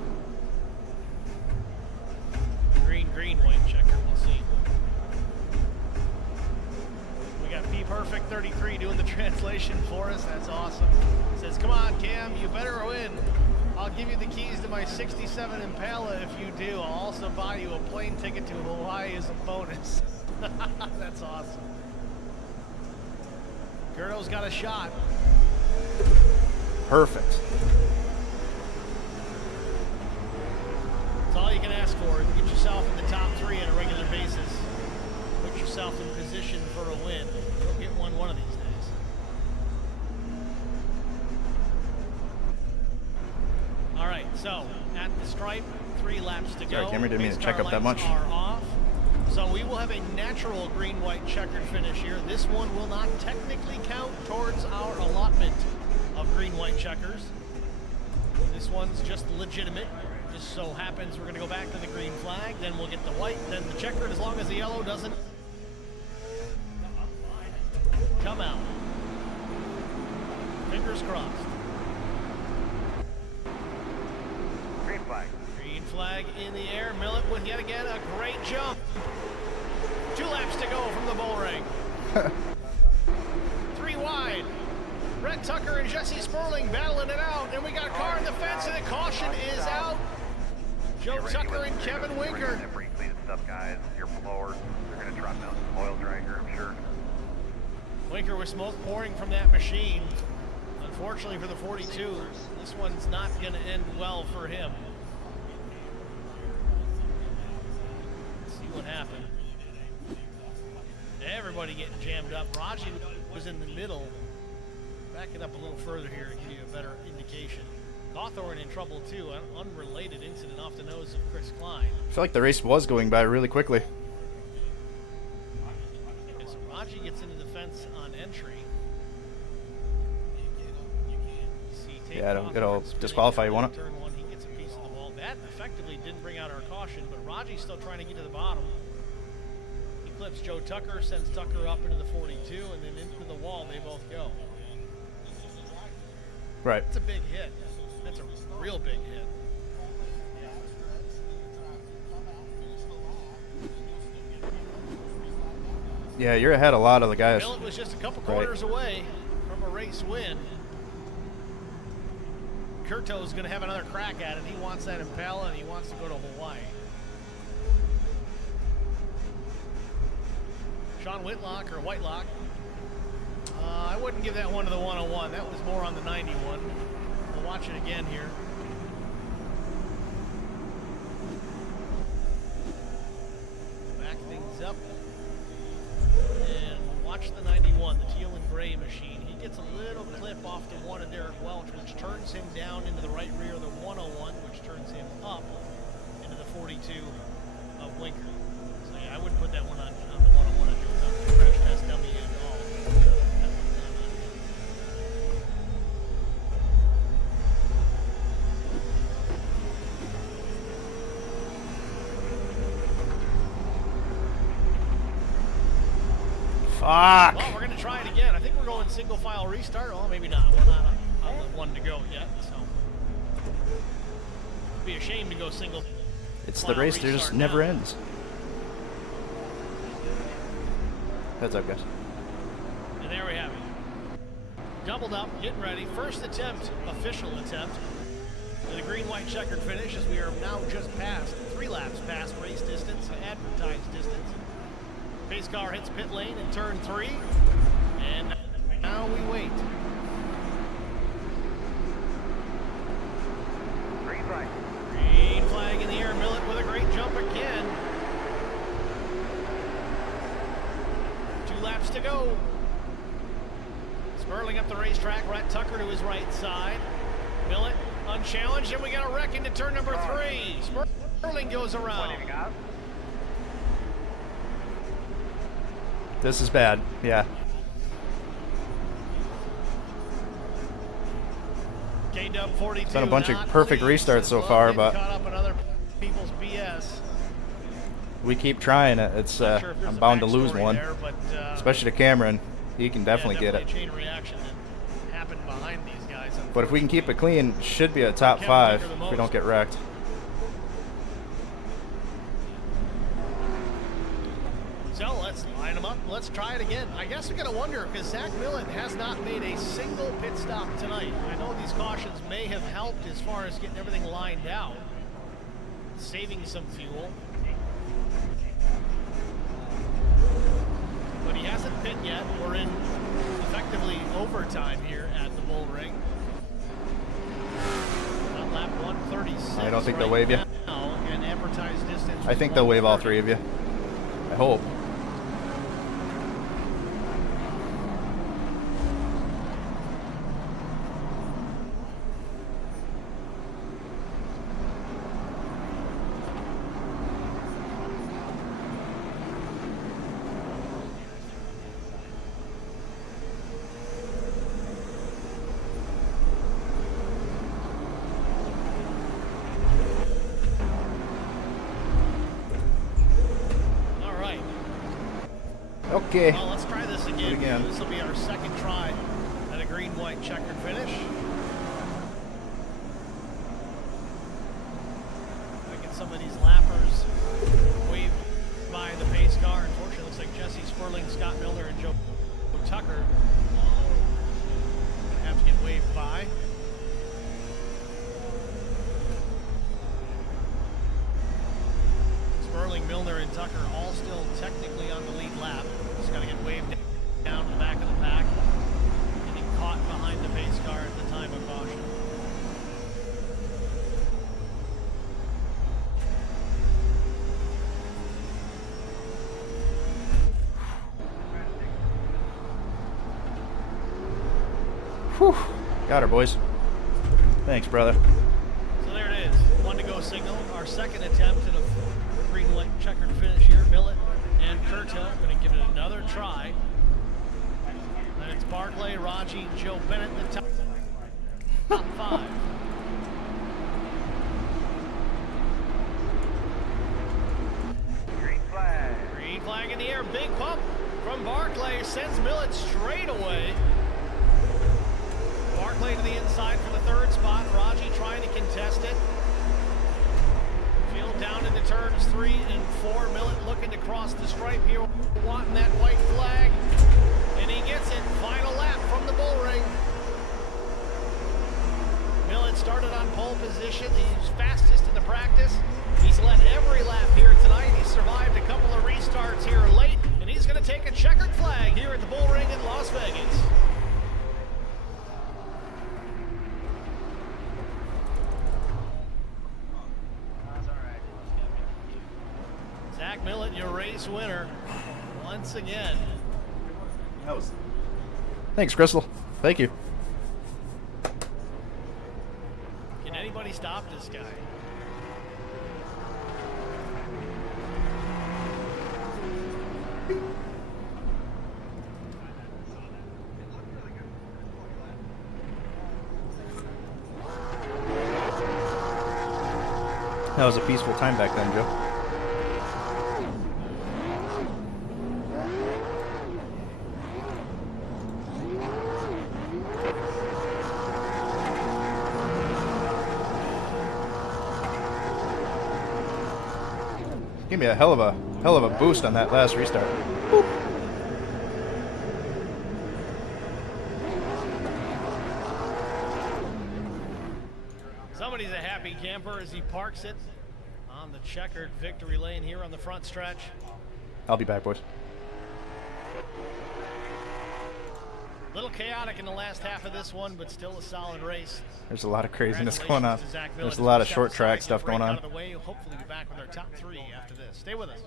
Green-white checkered. We'll see. We got P Perfect 33 doing the translation for us. That's awesome. Says, come on, Cam, you better win. I'll give you the keys to my 67 Impala if you do. I'll also buy you a plane ticket to Hawaii as a bonus. That's awesome. Gerdo's got a shot. Perfect. That's all you can ask for. If you get yourself in the top 3 on a regular basis, put yourself in position for a win. You'll get one of these days. All right, so at the stripe, 3 laps to go. Sorry, Cameron, didn't mean to check up that much. Are off. So we will have a natural green-white checkered finish here. This one will not technically count towards our allotment of green-white checkers. This one's just legitimate. Just so happens we're going to go back to the green flag, then we'll get the white, then the checkered, as long as the yellow doesn't come out. Fingers crossed. Green flag. Green flag in the air. Millet with yet again a great jump. 2 laps to go from the Bullring. 3 wide. Brett Tucker and Jesse Sperling battling it out, and we got a car in the fence, and the caution is out. Joe Tucker and Kevin Winker. Pretty clean stuff, guys. Your blowers, they're going to drop down some oil drag here, I'm sure. Winker with smoke pouring from that machine. Unfortunately for the 42, this one's not going to end well for him. Let's see what happened. Everybody getting jammed up. Raji was in the middle. Back it up a little further here to give you a better indication. Cawthorn in trouble too. An unrelated incident off the nose of Chris Klein. I feel like the race was going by really quickly. So Raji gets into the fence on entry. Yeah, it'll disqualify you, won't it? Turn 1, he gets a piece of the wall. That effectively didn't bring out our caution, but Raji's still trying to get to the bottom. He clips Joe Tucker, sends Tucker up into the 42, and then into the wall they both go. Right. That's a big hit. That's a real big hit. Yeah, you're ahead a lot of the guys. Millet was just a couple corners away from a race win. Curto's going to have another crack at it. He wants that Impala, and he wants to go to Hawaii. Sean Whitlock, or Whitelock. I wouldn't give that one to the 101. That was more on the 91. We'll watch it again here. Back things up. And watch the 91, the teal and gray machine. He gets a little clip off the one of Derek Welch, which turns him down into the right rear of the 101, which turns him up into the 42 of Winker. So yeah, I wouldn't put that one on the 101 on Joe Tucker. Crash test dummy and all. Fuck! Well, we're going to try it again. I think we're going single file restart. Oh, maybe not. We're not on the one to go yet, so. It'd be a shame to go single. It's the race that just never ends. Heads up, guys. And there we have it. Doubled up, getting ready. First attempt, official attempt, at a green-white checkered finish, as we are now just past, 3 laps past race distance, advertised distance. Pace car hits pit lane in turn 3, and now we wait. Green flag. Green flag in the air. Millet with a great jump again. 2 laps to go. Sperling up the racetrack. Brett Tucker to his right side. Millet unchallenged, and we got a wreck into turn number 3. Sperling goes around. This is bad, yeah. K-Dub 42. It's been a bunch of perfect restarts so far, but caught up in other people's BS. we keep trying it. It's Not sure if there's I'm a bound to lose backstory one, there, but, especially to Cameron. He can definitely get a it. chain reaction that happened behind these guys. But if we can keep it clean, should be a top Kevin 5 Tucker the if we most. don't get wrecked. So let's line them up. Let's try it again. I guess we're going to wonder because Zach Millen has not made a single pit stop tonight. I know these cautions may have helped as far as getting everything lined out, saving some fuel. But he hasn't pit yet. We're in effectively overtime here at the Bullring. On lap 136. I don't think they'll right wave you. now, and advertised distance I think they'll wave all 3 of you. I hope. Okay. Well, let's try this again. Again. This will be our second try at a green-white checkered finish. I get some of these lappers waved by the pace car. Unfortunately, it looks like Jesse Sperling, Scott Milner, and Joe Tucker gonna have to get waved by. Sperling, Milner, and Tucker all still technically on the lead lap. Just got to get waved down to the back of the pack. Getting caught behind the pace car at the time of caution. Whew. Got her, boys. Thanks, brother. So there it is. 1 to go signal. Our second attempt at a green-white checkered finish here. Millet and Kurta going to give it another try. Then it's Barclay, Raji, and Joe Bennett in the top 5. Green flag. Green flag in the air. Big pump from Barclay. Sends Millet straight away. Barclay to the inside for the 3rd spot. Raji trying to contest it. Field down into turns 3 and 4. Millet looking to cross the stripe here, wanting that white flag. And he gets it. Final lap from the Bullring. Millet started on pole position. He's fastest in the practice. He's led every lap here tonight. He's survived a couple of restarts here late. And he's going to take a checkered flag here at the Bullring in Las Vegas. Zach Millet, your race winner, once again. Thanks, Crystal. Thank you. Can anybody stop this guy? That was a peaceful time back then, Joe. Give me a hell of a boost on that last restart. Boop. Somebody's a happy camper as he parks it on the checkered victory lane here on the front stretch. I'll be back, boys. Little chaotic in the last half of this one, but still a solid race. There's a lot of craziness going on. Congratulations to Zach Millet. There's a lot of Step short track aside, stuff get break going out on. of the way. Hopefully be back with our top 3 after this. Stay with us.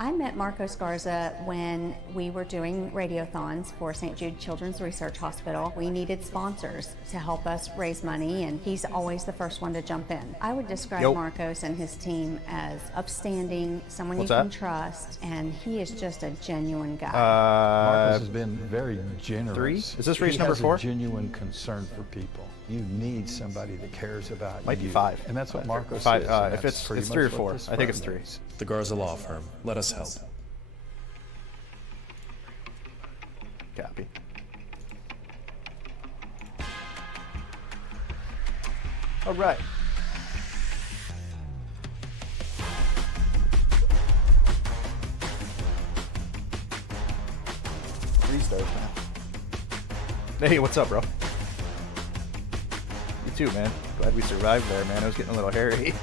I met Marcos Garza when we were doing radiothons for St. Jude Children's Research Hospital. We needed sponsors to help us raise money, and he's always the first one to jump in. I would describe Yep. Marcos and his team as upstanding, someone What's you can that? trust, and he is just a genuine guy. Marcos has been very generous. 3? Is this race He number has 4? a genuine concern for people. You need somebody that cares about Might you. be 5. And that's what Marco Five, says. and if that's it's pretty 3 or much what 4. this I think it's firm 3. is. The Garza Law Firm. Let us help. Copy. All right. Restart now. Hey, what's up, bro? You too, man. Glad we survived there, man. It was getting a little hairy.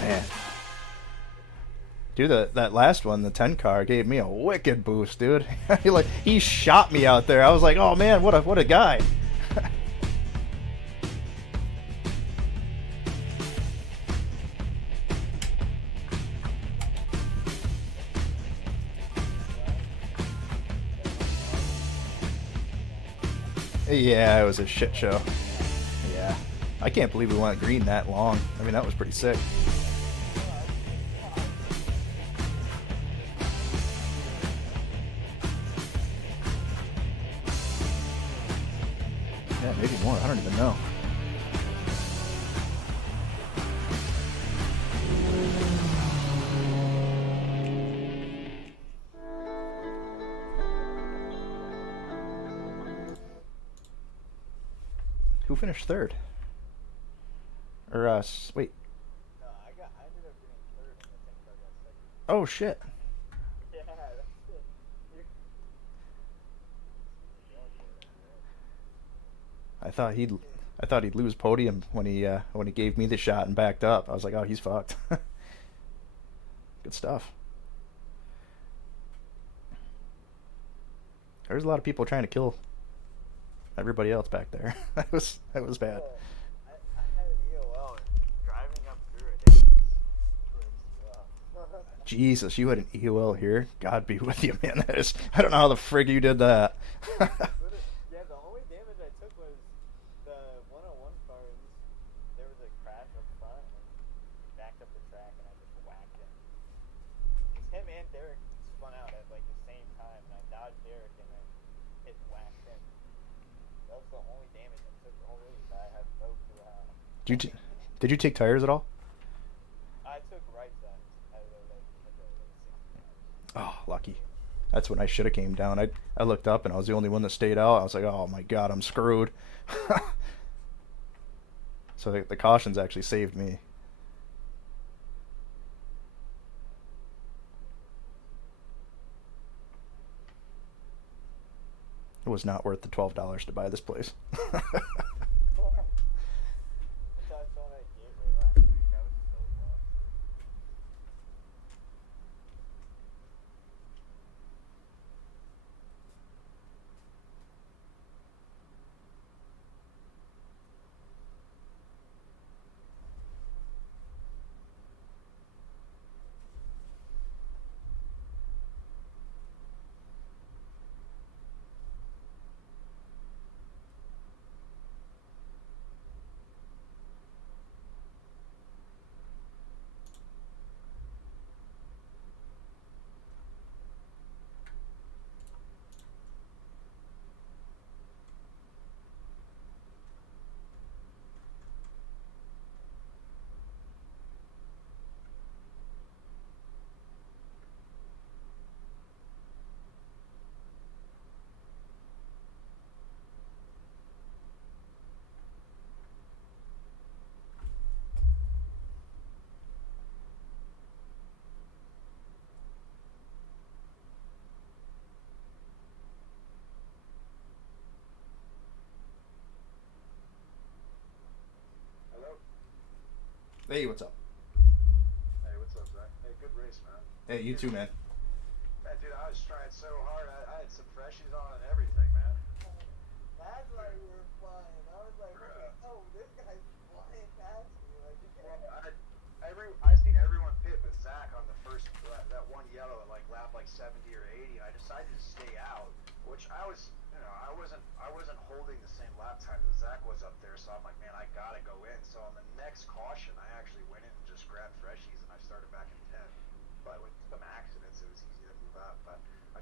Man. Dude, that last one, the 10 car, gave me a wicked boost, dude. he shot me out there. I was like, oh man, what a guy. Yeah, it was a shit show. Yeah. I can't believe we went green that long. I mean, that was pretty sick. Yeah, maybe more. I don't even know. Who finished 3rd? Or wait. No, I ended up getting 3rd and the 10 car got 2nd. Oh shit. Yeah, that's it. I thought he'd lose podium when he gave me the shot and backed up. I was like, oh, he's fucked. Good stuff. There's a lot of people trying to kill everybody else back there. that was bad. Well, I had an EOL and driving up through it was rough. Jesus, you had an EOL here? God be with you, man. I don't know how the frig you did that. Yeah, the only damage I took was the 101 car. There was a crash up front and he backed up the track and I just whacked him. It's him and Derek spun out at like the same time and I dodged Derek and then it whacked him. That was the only damage I took the whole race. I have no clue how. Did you take tires at all? I took right sides. Oh, lucky. That's when I should have came down. I looked up and I was the only one that stayed out. I was like, oh my god, I'm screwed. So the cautions actually saved me. It was not worth the $12 to buy this place. Hey, what's up? Hey, what's up, Zach? Hey, good race, man. Hey, you too, man. Man, dude, I was trying so hard. I had some freshies on and everything, man. That's why you were flying. I was like, oh, this guy's flying past me. Like, I seen everyone pit but Zach on the first, that one yellow at like lap like 70 or 80. I decided to stay out, which I was, I wasn't holding the same lap time that Zach was up there. So I'm like, man, I gotta go in. So on the next caution, I actually went in and just grabbed freshies and I started back in 10th.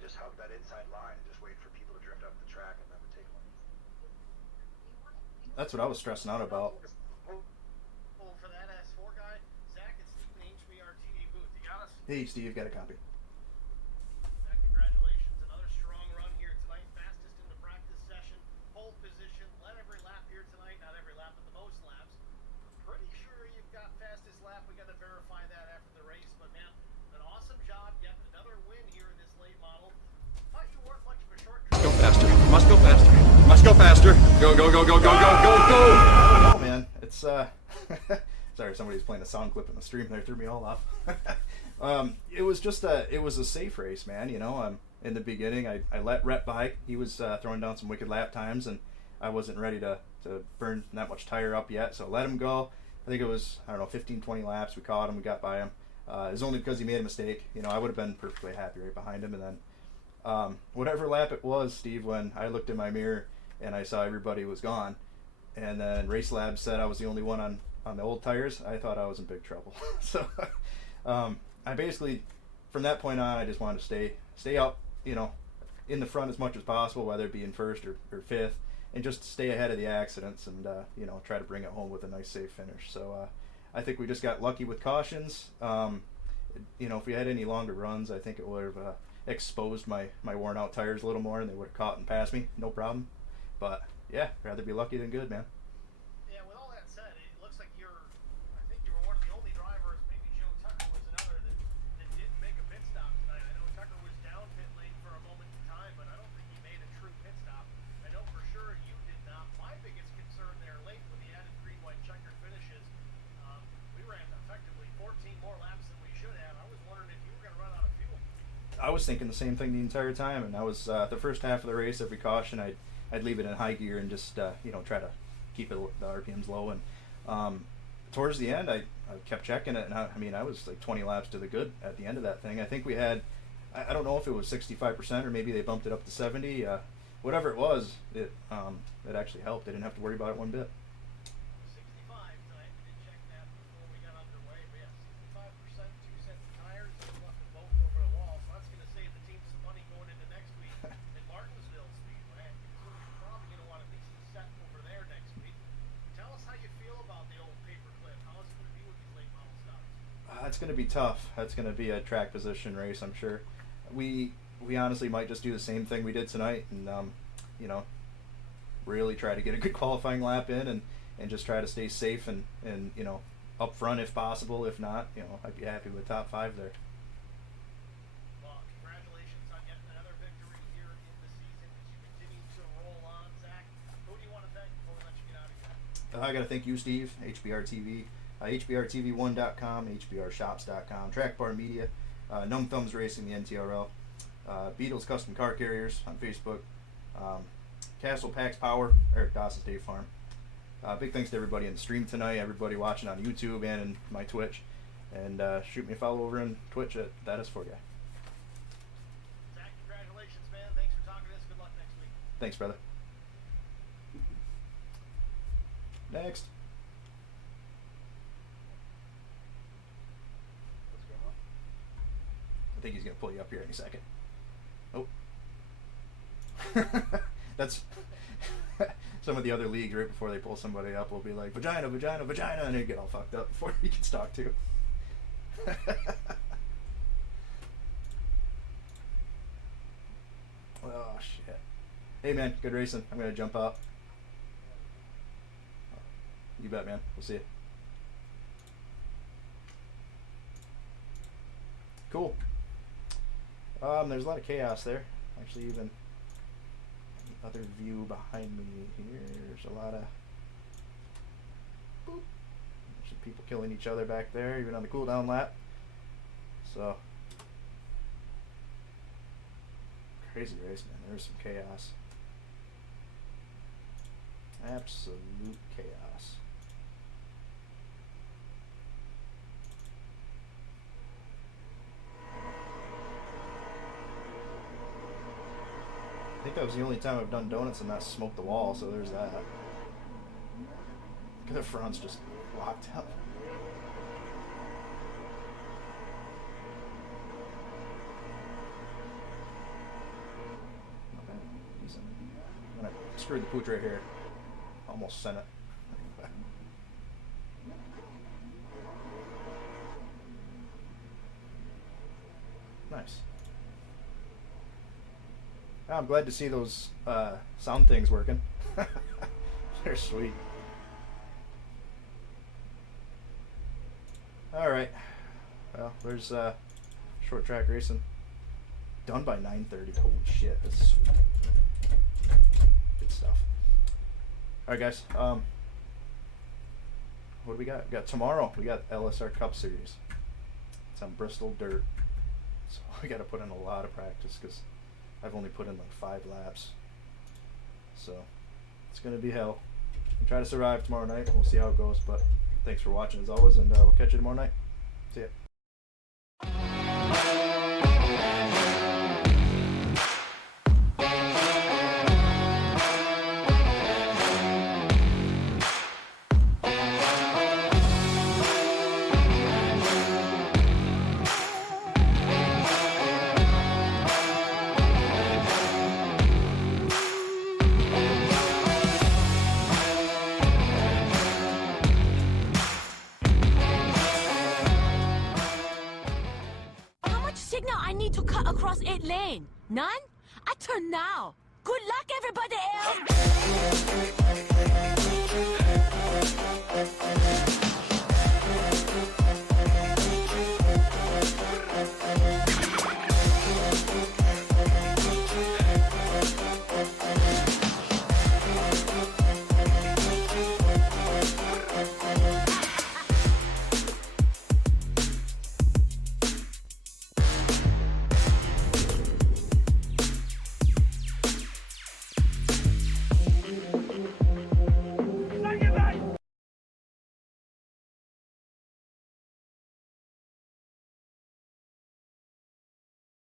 just hug that inside line and just wait for people to drift up the track and then would take one. That's what I was stressing out about. For that S4 guy, Zach and Steve in the HBR TV booth. You got us? Hey, Steve, got a copy. Zach, congratulations. Another strong run here tonight. Fastest in the practice session. Pole position. Led every lap here tonight. Not every lap, but the most laps. Pretty sure you've got fastest lap. We got to verify that after the race. But, man, an awesome job. Yet another win here in this late model. Thought you weren't much of a short trip. Go faster. Must go faster. Must go faster. Go, go, go, go, go, go, go, go. Oh, man, it's sorry, somebody's playing a sound clip in the stream there, threw me all off. It was just it was a safe race, man. You know, in the beginning, I let Rhett by. He was throwing down some wicked lap times, and I wasn't ready to burn that much tire up yet, so let him go. I think it was, I don't know, 15, 20 laps. We caught him, we got by him. It was only because he made a mistake. You know, I would have been perfectly happy right behind him, and then whatever lap it was, Steve, when I looked in my mirror and I saw everybody was gone, and then Race Lab said I was the only one on the old tires, I thought I was in big trouble. So I basically, from that point on, I just wanted to stay up, you know, in the front as much as possible, whether it be in first or fifth, and just stay ahead of the accidents and, you know, try to bring it home with a nice, safe finish. So I think we just got lucky with cautions. You know, if we had any longer runs, I think it would have exposed my worn out tires a little more, and they would have caught and passed me, no problem. But yeah, rather be lucky than good, man. Yeah, with all that said, it looks like I think you were one of the only drivers, maybe Joe Tucker was another, that didn't make a pit stop tonight. I know Tucker was down pit lane for a moment in time, but I don't think he made a true pit stop. I know for sure you did not. My biggest concern there late with the added green, white, checkered finishes, we ran effectively 14 more laps than we should have. I was wondering if you were going to run out of fuel. I was thinking the same thing the entire time, and I was the first half of the race, every caution, I'd leave it in high gear and just you know, try to keep the RPMs low. And towards the end, I kept checking it, and I mean, I was like 20 laps to the good at the end of that thing. I think we had, I don't know if it was 65% or maybe they bumped it up to 70. Whatever it was, it actually helped. I didn't have to worry about it one bit. 65 tonight. We did check that before we got underway. But yeah, 65%, 2 sets of tires, and left them both over the wall. So that's going to save the team some money going into next week at Martinsville Speedway. So you're probably going to want at least a set over there next week. Tell us how you feel about the old paperclip. How is it going to be with these late model stops? It's going to be tough. That's going to be a track position race, I'm sure. We honestly might just do the same thing we did tonight, and you know, really try to get a good qualifying lap in, and just try to stay safe and you know, up front if possible. If not, you know, I'd be happy with top 5 there. Well, congratulations on getting another victory here in the season as you continue to roll on, Zach. Who do you want to thank before we let you get out of here? I got to thank you, Steve, HBR TV, HBRTV1.com, HBRShops.com, Track Bar Media, Numb Thumbs Racing, the NTRL, Beatles Custom Car Carriers on Facebook, Castle Packs Power, Eric Dawson State Farm. Big thanks to everybody in the stream tonight, everybody watching on YouTube and in my Twitch. And shoot me a follow over on Twitch at That Is For Guy. Zach, congratulations, man. Thanks for talking to us. Good luck next week. Thanks, brother. Next. What's going on? I think he's going to pull you up here any second. Oh. That's some of the other leagues right before they pull somebody up will be like vagina, vagina, vagina, and they get all fucked up before he gets talked to. Oh shit. Hey man, good racing. I'm gonna jump out. You bet, man. We'll see you. Cool. There's a lot of chaos there. Actually, even the other view behind me here, there's a lot of boop. There's some people killing each other back there, even on the cooldown lap. So crazy race, man. There's some chaos. Absolute chaos. I think that was the only time I've done donuts and not smoked the wall, so there's that. Look at the front's just locked up. screwed the pooch right here. Almost sent it. Nice. I'm glad to see those sound things working. They're sweet. Alright. Well, there's short track racing. Done by 9:30. Holy shit, that's sweet. Good stuff. Alright guys, what do we got? We got tomorrow, we got LSR Cup Series. It's on Bristol dirt. So we got to put in a lot of practice because I've only put in like 5 laps. So it's going to be hell. I'll try to survive tomorrow night. We'll see how it goes. But thanks for watching as always, and we'll catch you tomorrow night. See ya. Signal I need to cut across 8 lane. None? I turn now. Good luck, everybody else.